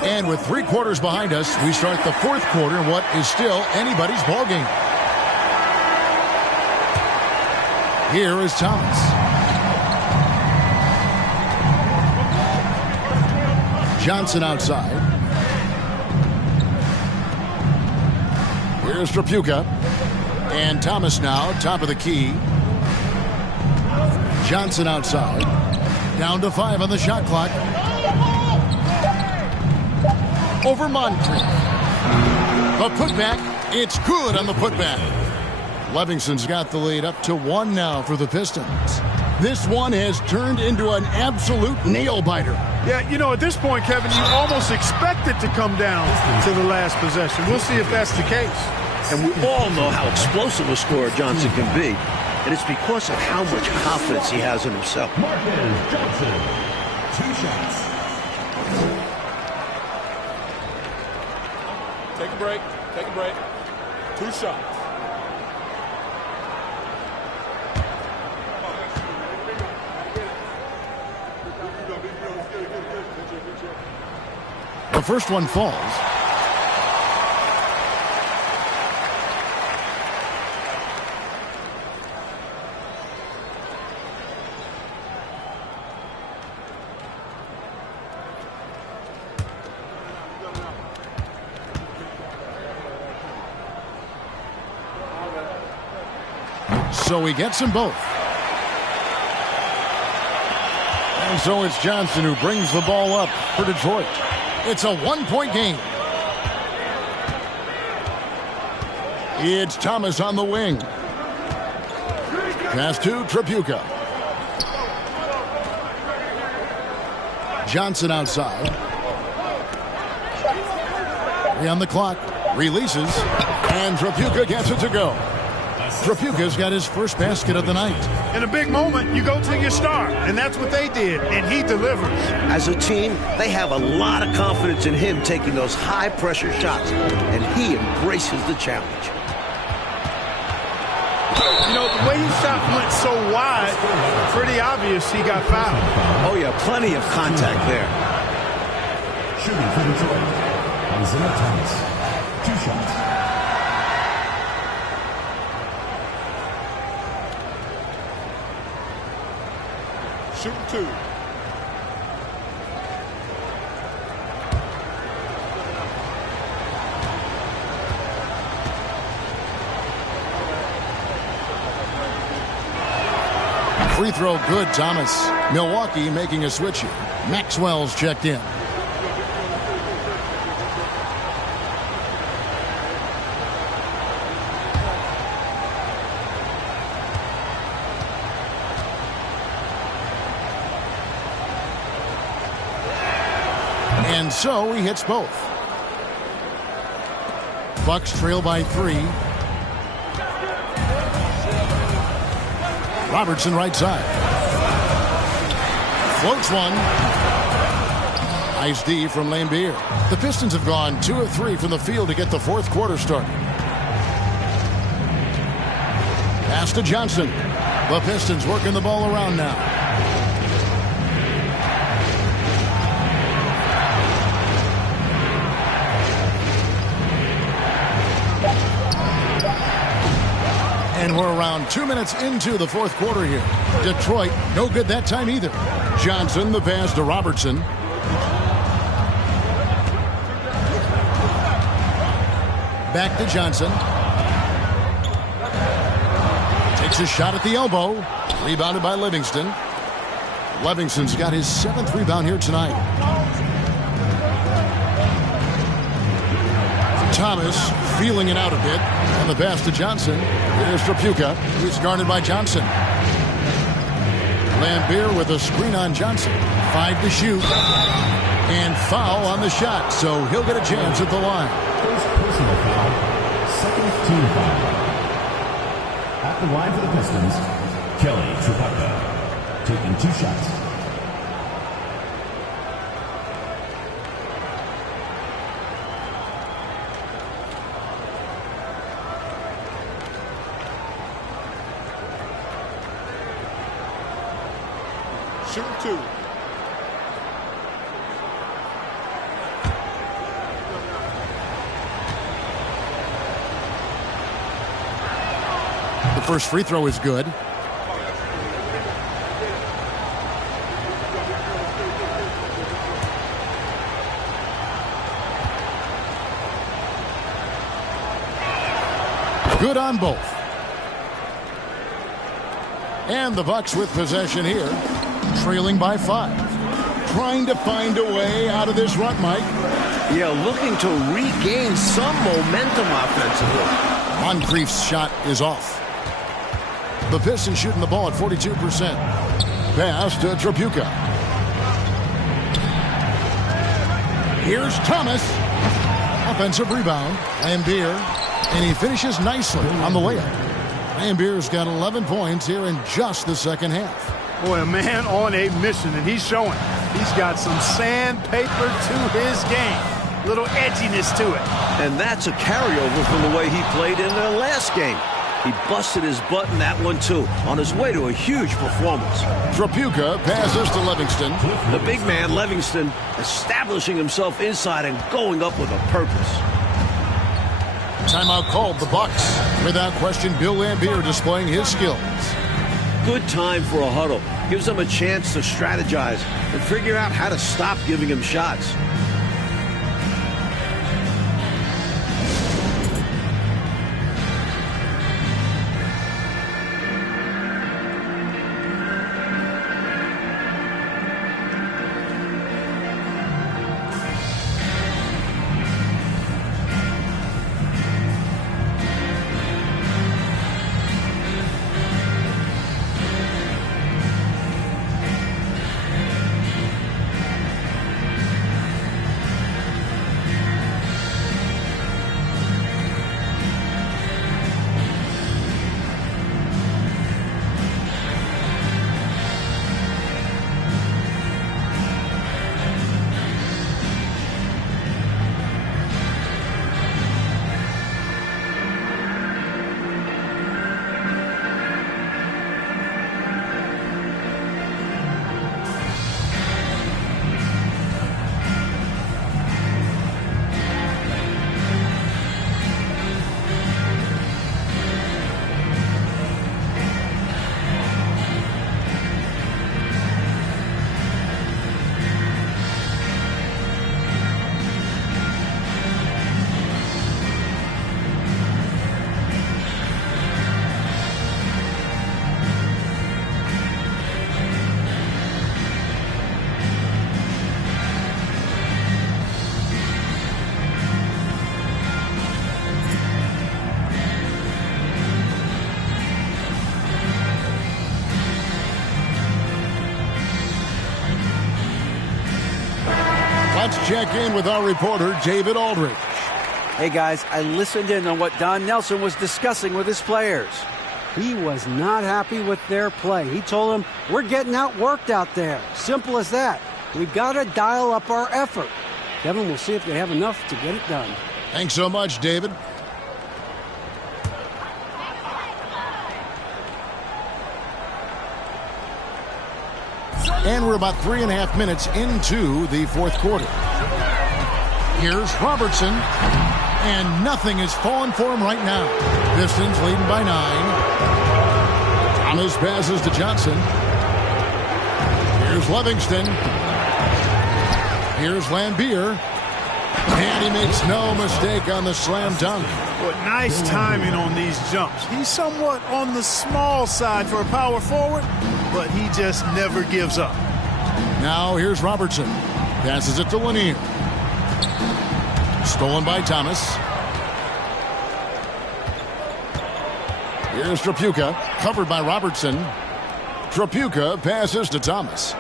And with 3/4 behind us, we start the fourth quarter in what is still anybody's ballgame. Here is Thomas. Johnson outside. Here's Tripucka. And Thomas now, top of the key. Johnson outside. Down to 5 on the shot clock. Over Moncrief. The putback. It's good on the putback. Livingston's got the lead up to 1 now for the Pistons. This one has turned into an absolute nail-biter. Yeah, you know, at this point, Kevin, you almost expect it to come down to the last possession. We'll see if that's the case. And we all know how explosive a scorer Johnson can be. And it's because of how much confidence he has in himself. Marcus Johnson, 2 shots. Take a break. Take a break. 2 shots. The first one falls. So he gets them both. And so it's Johnson who brings the ball up for Detroit. It's a 1-point game. It's Thomas on the wing. Pass to Tripucka. Johnson outside. 3 on the clock. Releases. And Tripucka gets it to go. Tripucka's got his first basket of the night. In a big moment, you go to your star, and that's what they did, and he delivers. As a team, they have a lot of confidence in him taking those high-pressure shots, and he embraces the challenge. You know, the way his shot went so wide, pretty obvious he got fouled. Oh, yeah, plenty of contact there. Shooting for Detroit, Isaiah Thomas, 2 shots. Shooting 2. Free throw good, Thomas. Milwaukee making a switch here. Maxwell's checked in. And so he hits both. Bucks trail by 3. Robertson right side. Floats one. Nice D from Lambeer. The Pistons have gone 2 of 3 from the field to get the fourth quarter started. Pass to Johnson. The Pistons working the ball around now. And we're around 2 minutes into the fourth quarter here. Detroit, no good that time either. Johnson, the pass to Robertson. Back to Johnson. Takes a shot at the elbow. Rebounded by Livingston. Livingston's got his 7th rebound here tonight. Thomas feeling it out a bit. And the pass to Johnson. Here's Tripucka. He's guarded by Johnson. Lambier with a screen on Johnson. 5 to shoot. And foul on the shot, so he'll get a chance at the line. First personal foul, second team foul. At the line for the Pistons, Kelly Tripucka, taking 2 shots. Shooting 2. The first free throw is good. Good on both. And the Bucks with possession here, trailing by 5. Trying to find a way out of this rut, Mike. Yeah, looking to regain some momentum offensively. Moncrief's shot is off. The Pistons shooting the ball at 42%. Pass to Tripucka. Here's Thomas. Offensive rebound. Lambier. And he finishes nicely on the layup. Lambier's got 11 points here in just the second half. Boy, a man on a mission, and he's showing. He's got some sandpaper to his game. Little edginess to it. And that's a carryover from the way he played in their last game. He busted his butt in that one, too, on his way to a huge performance. Tripucka passes to Livingston. The big man, Livingston, establishing himself inside and going up with a purpose. Timeout called, the Bucks. Without question, Bill Lambier displaying his skills. Good time for a huddle. Gives them a chance to strategize and figure out how to stop giving him shots. Let's check in with our reporter, David Aldridge. Hey, guys, I listened in on what Don Nelson was discussing with his players. He was not happy with their play. He told them, we're getting outworked out there. Simple as that. We've got to dial up our effort. Kevin, we'll see if they have enough to get it done. Thanks so much, David. And we're about 3.5 minutes into the fourth quarter. Here's Robertson. And nothing is falling for him right now. Pistons leading by 9. Thomas passes to Johnson. Here's Livingston. Here's Lambier. And he makes no mistake on the slam dunk. But nice timing on these jumps. He's somewhat on the small side for a power forward, but he just never gives up. Now here's Robertson. Passes it to Lanier. Stolen by Thomas. Here's Tripucka. Covered by Robertson. Trapuka passes to Thomas.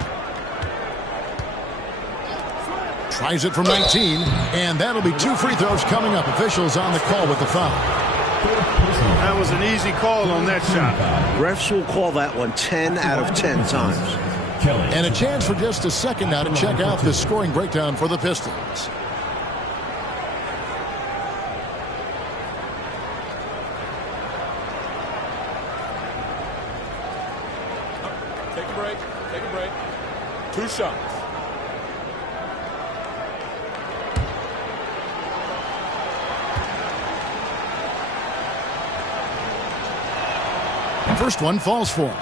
Tries it from 19, and that'll be 2 free throws coming up. Officials on the call with the foul. That was an easy call on that shot. Refs will call that one 10 out of 10 times. And a chance for just a second now to check out the scoring breakdown for the Pistons. Take a break. Take a break. 2 shots. First one falls for him.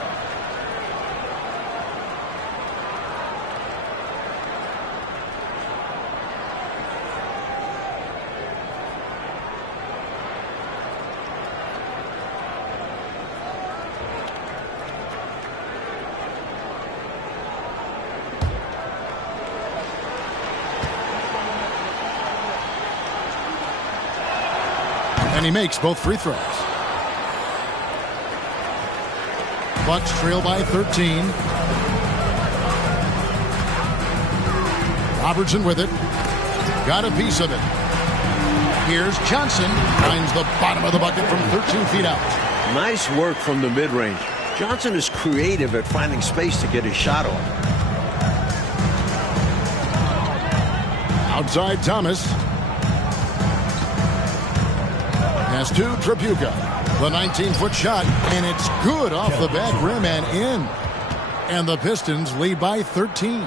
And he makes both free throws. Bucks trail by 13. Robertson with it. Got a piece of it. Here's Johnson. Finds the bottom of the bucket from 13 feet out. Nice work from the mid-range. Johnson is creative at finding space to get his shot off. Outside Thomas. Pass to Trapuka. The 19-foot shot, and it's good off the back rim and in. And the Pistons lead by 13.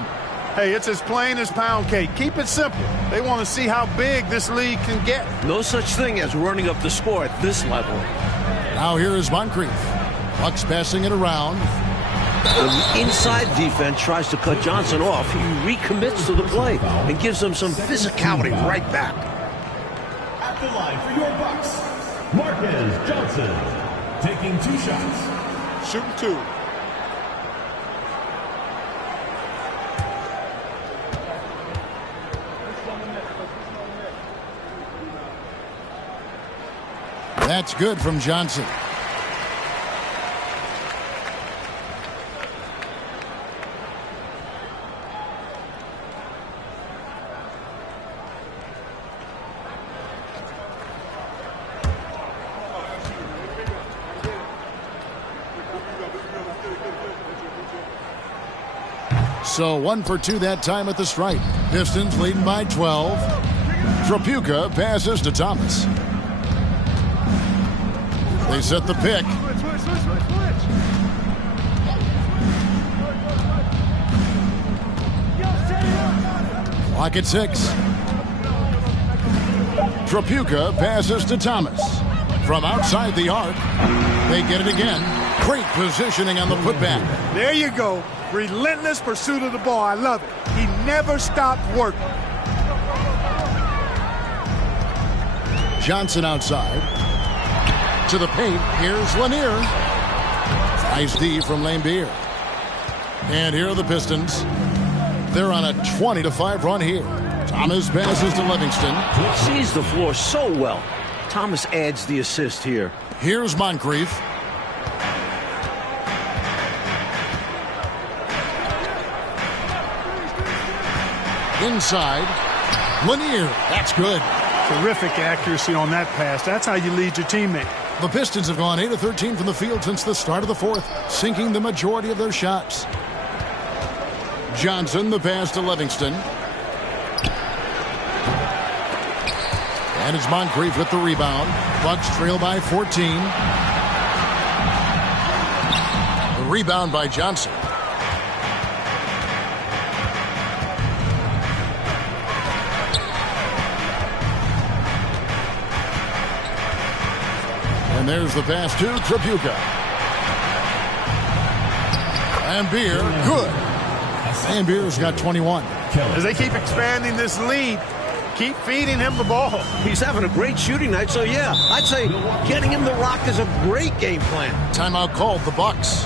Hey, it's as plain as pound cake. Keep it simple. They want to see how big this league can get. No such thing as running up the score at this level. Now here is Moncrief. Bucks passing it around. When the inside defense tries to cut Johnson off, he recommits to the play and gives them some physicality right back. At the line for your Bucks, Marcus Johnson, taking 2 shots. Shooting 2. That's good from Johnson. So 1 for 2 that time at the stripe. Pistons leading by 12. Trapuka passes to Thomas. They set the pick. Clock at 6. Trapuka passes to Thomas. From outside the arc, they get it again. Great positioning on the putback. There you go. Relentless pursuit of the ball. I love it. He never stopped working. Johnson outside. To the paint. Here's Lanier. Nice D from Lambeer. And here are the Pistons. They're on a 20-5 run here. Thomas passes to Livingston. Sees the floor so well. Thomas adds the assist here. Here's Moncrief. Inside. Lanier. That's good. Terrific accuracy on that pass. That's how you lead your teammate. The Pistons have gone 8 of 13 from the field since the start of the fourth, sinking the majority of their shots. Johnson, the pass to Livingston. And it's Moncrief with the rebound. Bucks trail by 14. The rebound by Johnson. And there's the pass to Trapuka. Lambeer, good. Lambeer's got 21. As they keep expanding this lead, keep feeding him the ball. He's having a great shooting night, so yeah, I'd say getting him the rock is a great game plan. Timeout called, the Bucks.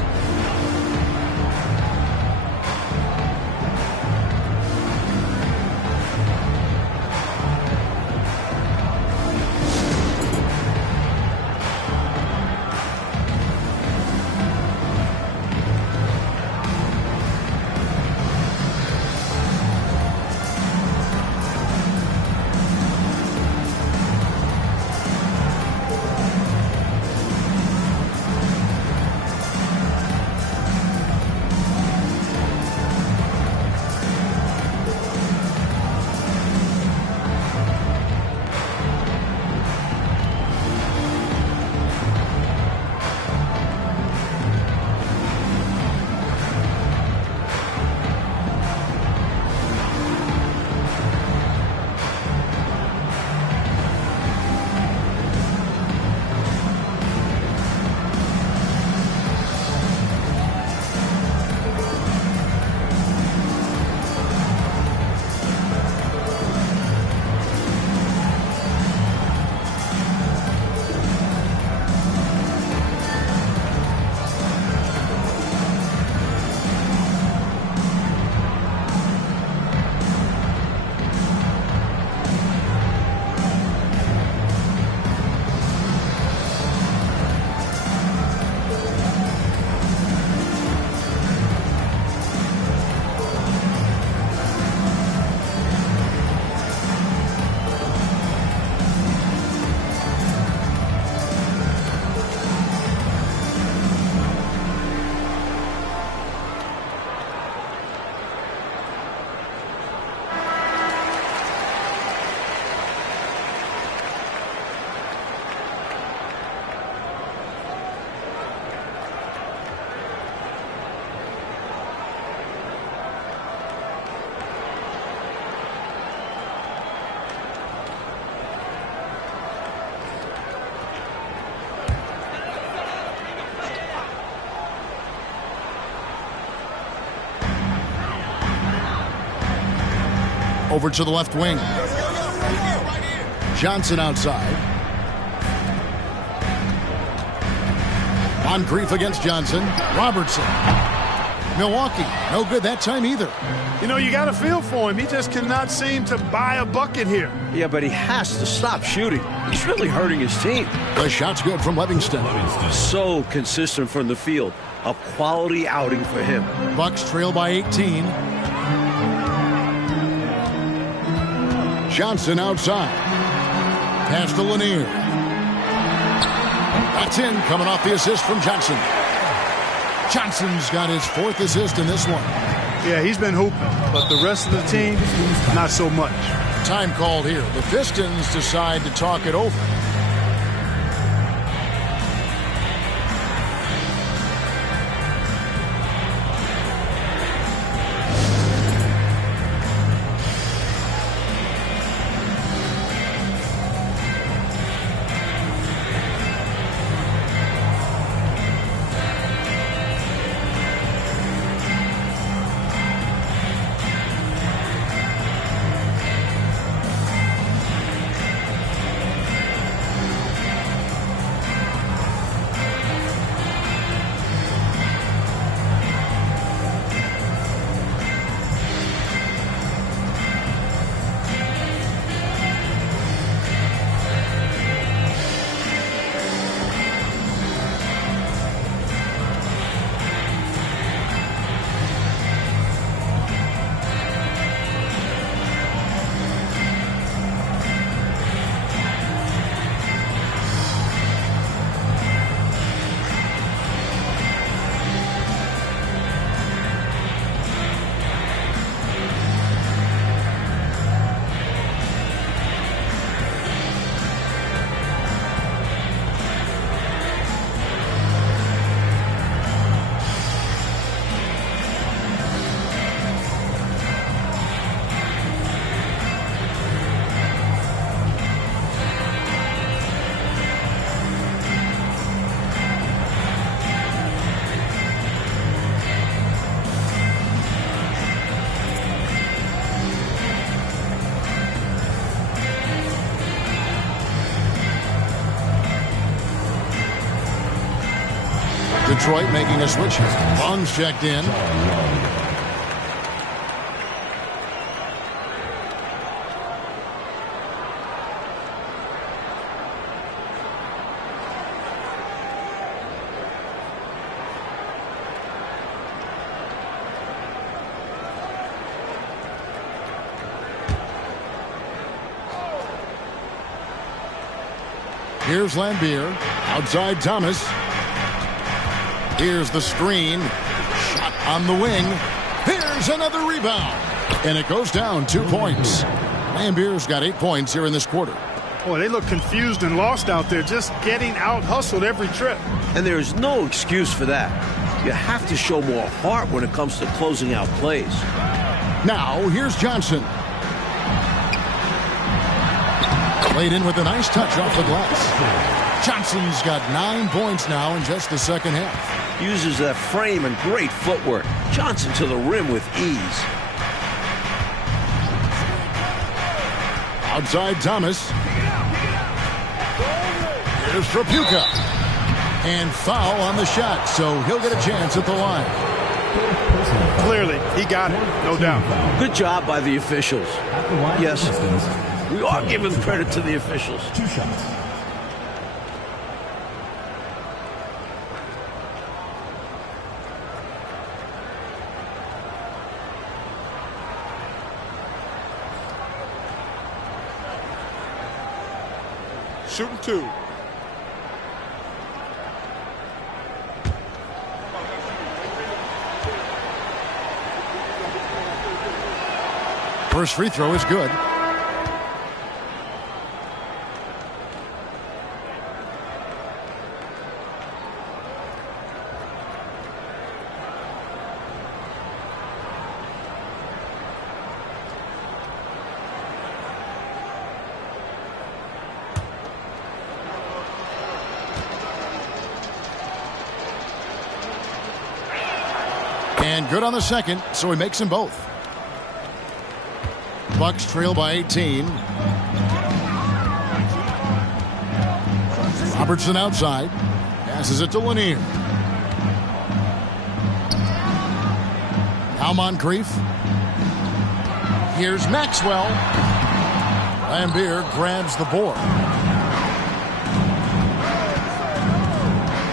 Over to the left wing. Johnson outside. Moncrief against Johnson. Robertson. Milwaukee, no good that time either. You know, you got to feel for him. He just cannot seem to buy a bucket here. Yeah, but he has to stop shooting. He's really hurting his team. The shot's good from Livingston. So consistent from the field. A quality outing for him. Bucks trail by 18. Johnson outside. Pass to Lanier. That's in, coming off the assist from Johnson. Johnson's got his 4th assist in this one. Yeah, he's been hooping, but the rest of the team, not so much. Time called here. The Pistons decide to talk it over. Detroit making a switch. Long's checked in. Here's Lambier. Outside Thomas. Here's the screen. Shot on the wing. Here's another rebound. And it goes down 2 points. Lambier's got 8 points here in this quarter. Boy, they look confused and lost out there, just getting out-hustled every trip. And there's no excuse for that. You have to show more heart when it comes to closing out plays. Now, here's Johnson. Played in with a nice touch off the glass. Johnson's got 9 points now in just the second half. Uses that frame and great footwork. Johnson to the rim with ease. Outside Thomas. Here's Trapuka. And foul on the shot, so he'll get a chance at the line. Clearly, he got it, no doubt. Good job by the officials. Yes, we are giving credit to the officials. 2 shots. Shooting 2. First free throw is good. And good on the second, so he makes them both. Bucks trail by 18. Robertson outside. Passes it to Lanier. Now Moncrief. Here's Maxwell. Lambier grabs the board.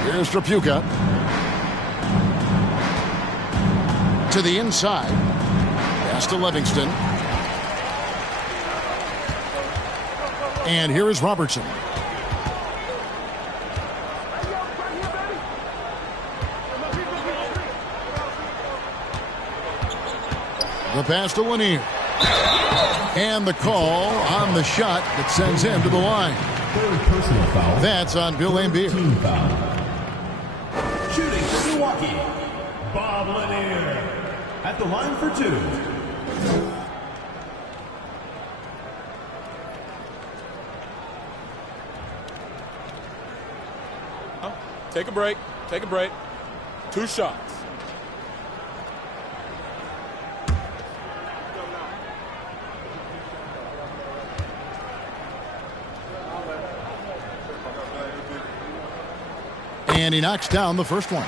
Here's Trapuka. To the inside. Pass to Livingston. And here is Robertson. The pass to Lanier. And the call on the shot that sends him to the line. Third personal foul. That's on Bill Lambier. Team foul. Shooting for Milwaukee, Bob Lanier. At the line for 2. Take a break. Take a break. 2 shots. And he knocks down the first one.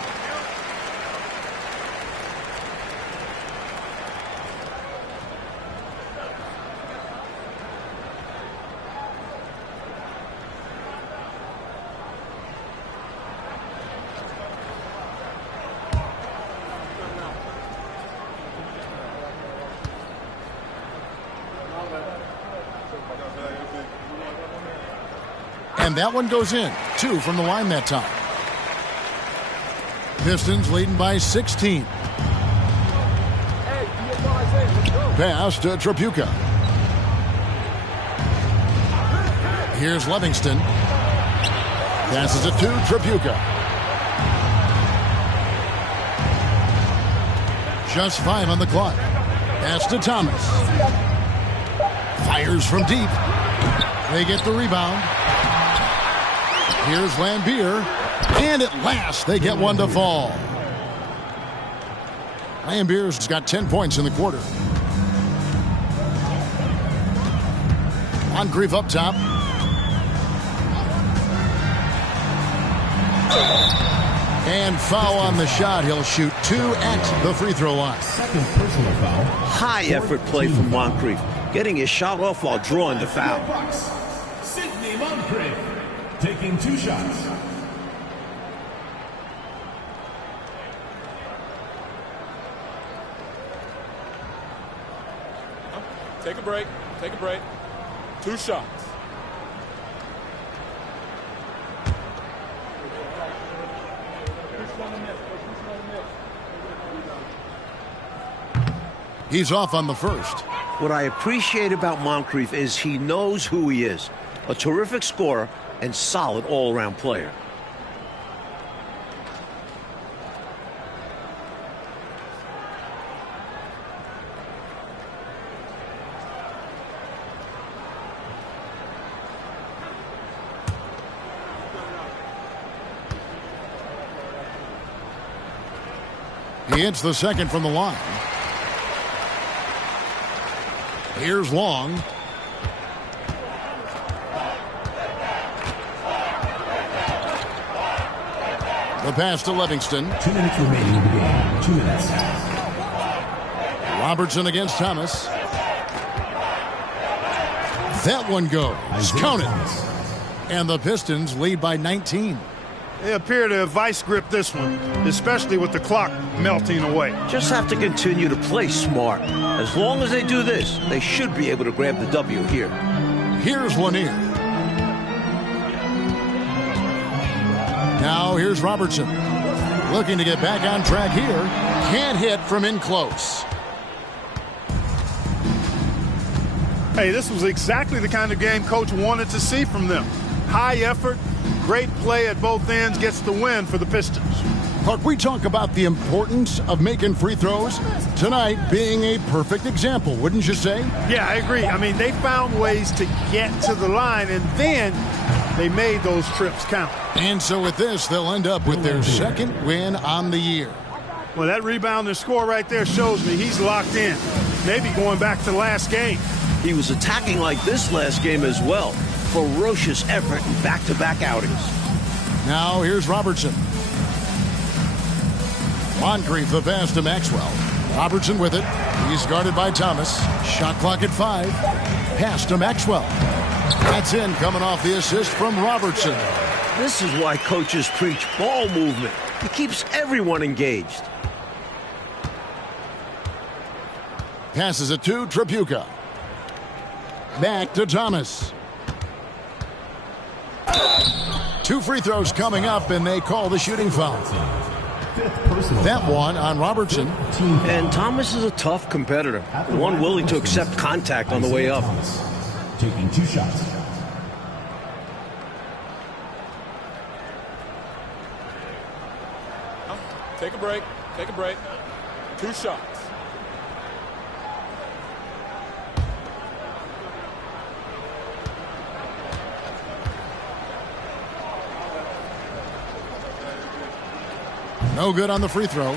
And that one goes in. 2 from the line that time. Pistons leading by 16. Pass to Trapuka. Here's Livingston. Passes it to Trapuka. Just 5 on the clock. Pass to Thomas. Fires from deep. They get the rebound. Here's Lambier. And at last, they get one to fall. Lambier's got 10 points in the quarter. Moncrief up top. And foul on the shot. He'll shoot 2 at the free throw line. Second personal foul. High effort play from Moncrief, getting his shot off while drawing the foul. Sidney Moncrief taking 2 shots. Take a break. Take a break. 2 shots. He's off on the first. What I appreciate about Moncrief is he knows who he is. A terrific scorer and solid all-around player. He hits the second from the line. Here's Long. The pass to Livingston. 2 minutes remaining in the game. 2 minutes. Robertson against Thomas. That one goes. Count it. And the Pistons lead by 19. They appear to have vice gripped this one, especially with the clock melting away. Just have to continue to play smart. As long as they do this, they should be able to grab the W here. Here's Lanier. Now here's Robertson. Looking to get back on track here. Can't hit from in close. Hey, this was exactly the kind of game coach wanted to see from them. High effort, great play at both ends, gets the win for the Pistons. Clark, we talk about the importance of making free throws. Tonight being a perfect example, wouldn't you say? Yeah, I agree. I mean, they found ways to get to the line, and then they made those trips count. And so with this, they'll end up with their second win on the year. Well, that rebound and score right there shows me he's locked in. maybe going back to last game. He was attacking like this last game as well. Ferocious effort in back-to-back outings. Now here's Robertson. Moncrief the pass to Maxwell. Robertson with it. He's guarded by Thomas. Shot clock at 5. Pass to Maxwell. That's in, coming off the assist from Robertson. This is why coaches preach ball movement. It keeps everyone engaged. Passes it to Tripucka. Back to Thomas. 2 free throws coming up, and they call the shooting foul. That one on Robertson. And Thomas is a tough competitor, one willing to accept contact on the way up. Taking 2 shots. Take a break. Take a break. 2 shots. No good on the free throw.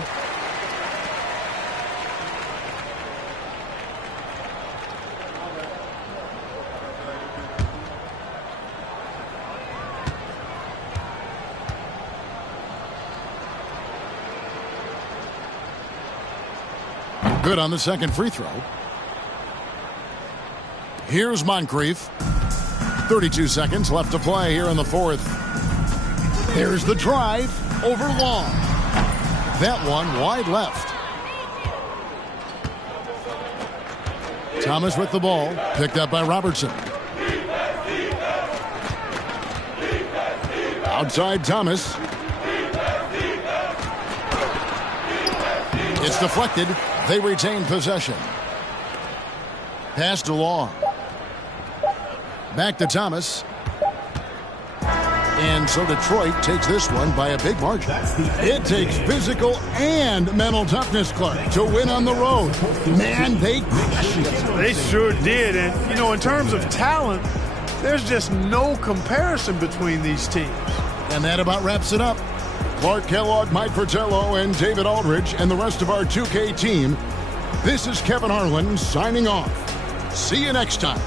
Good on the second free throw. Here's Moncrief. 32 seconds left to play here in the fourth. There's the drive over Long. That one wide left. Thomas with the ball, picked up by Robertson. Outside Thomas. It's deflected. They retain possession. Pass to Long. Back to Thomas. And so Detroit takes this one by a big margin. It takes physical and mental toughness, Clark, to win on the road. Man, they crushed it. They sure did. And, you know, in terms of talent, there's just no comparison between these teams. And that about wraps it up. Clark Kellogg, Mike Fratello, and David Aldridge, and the rest of our 2K team. This is Kevin Harlan signing off. See you next time.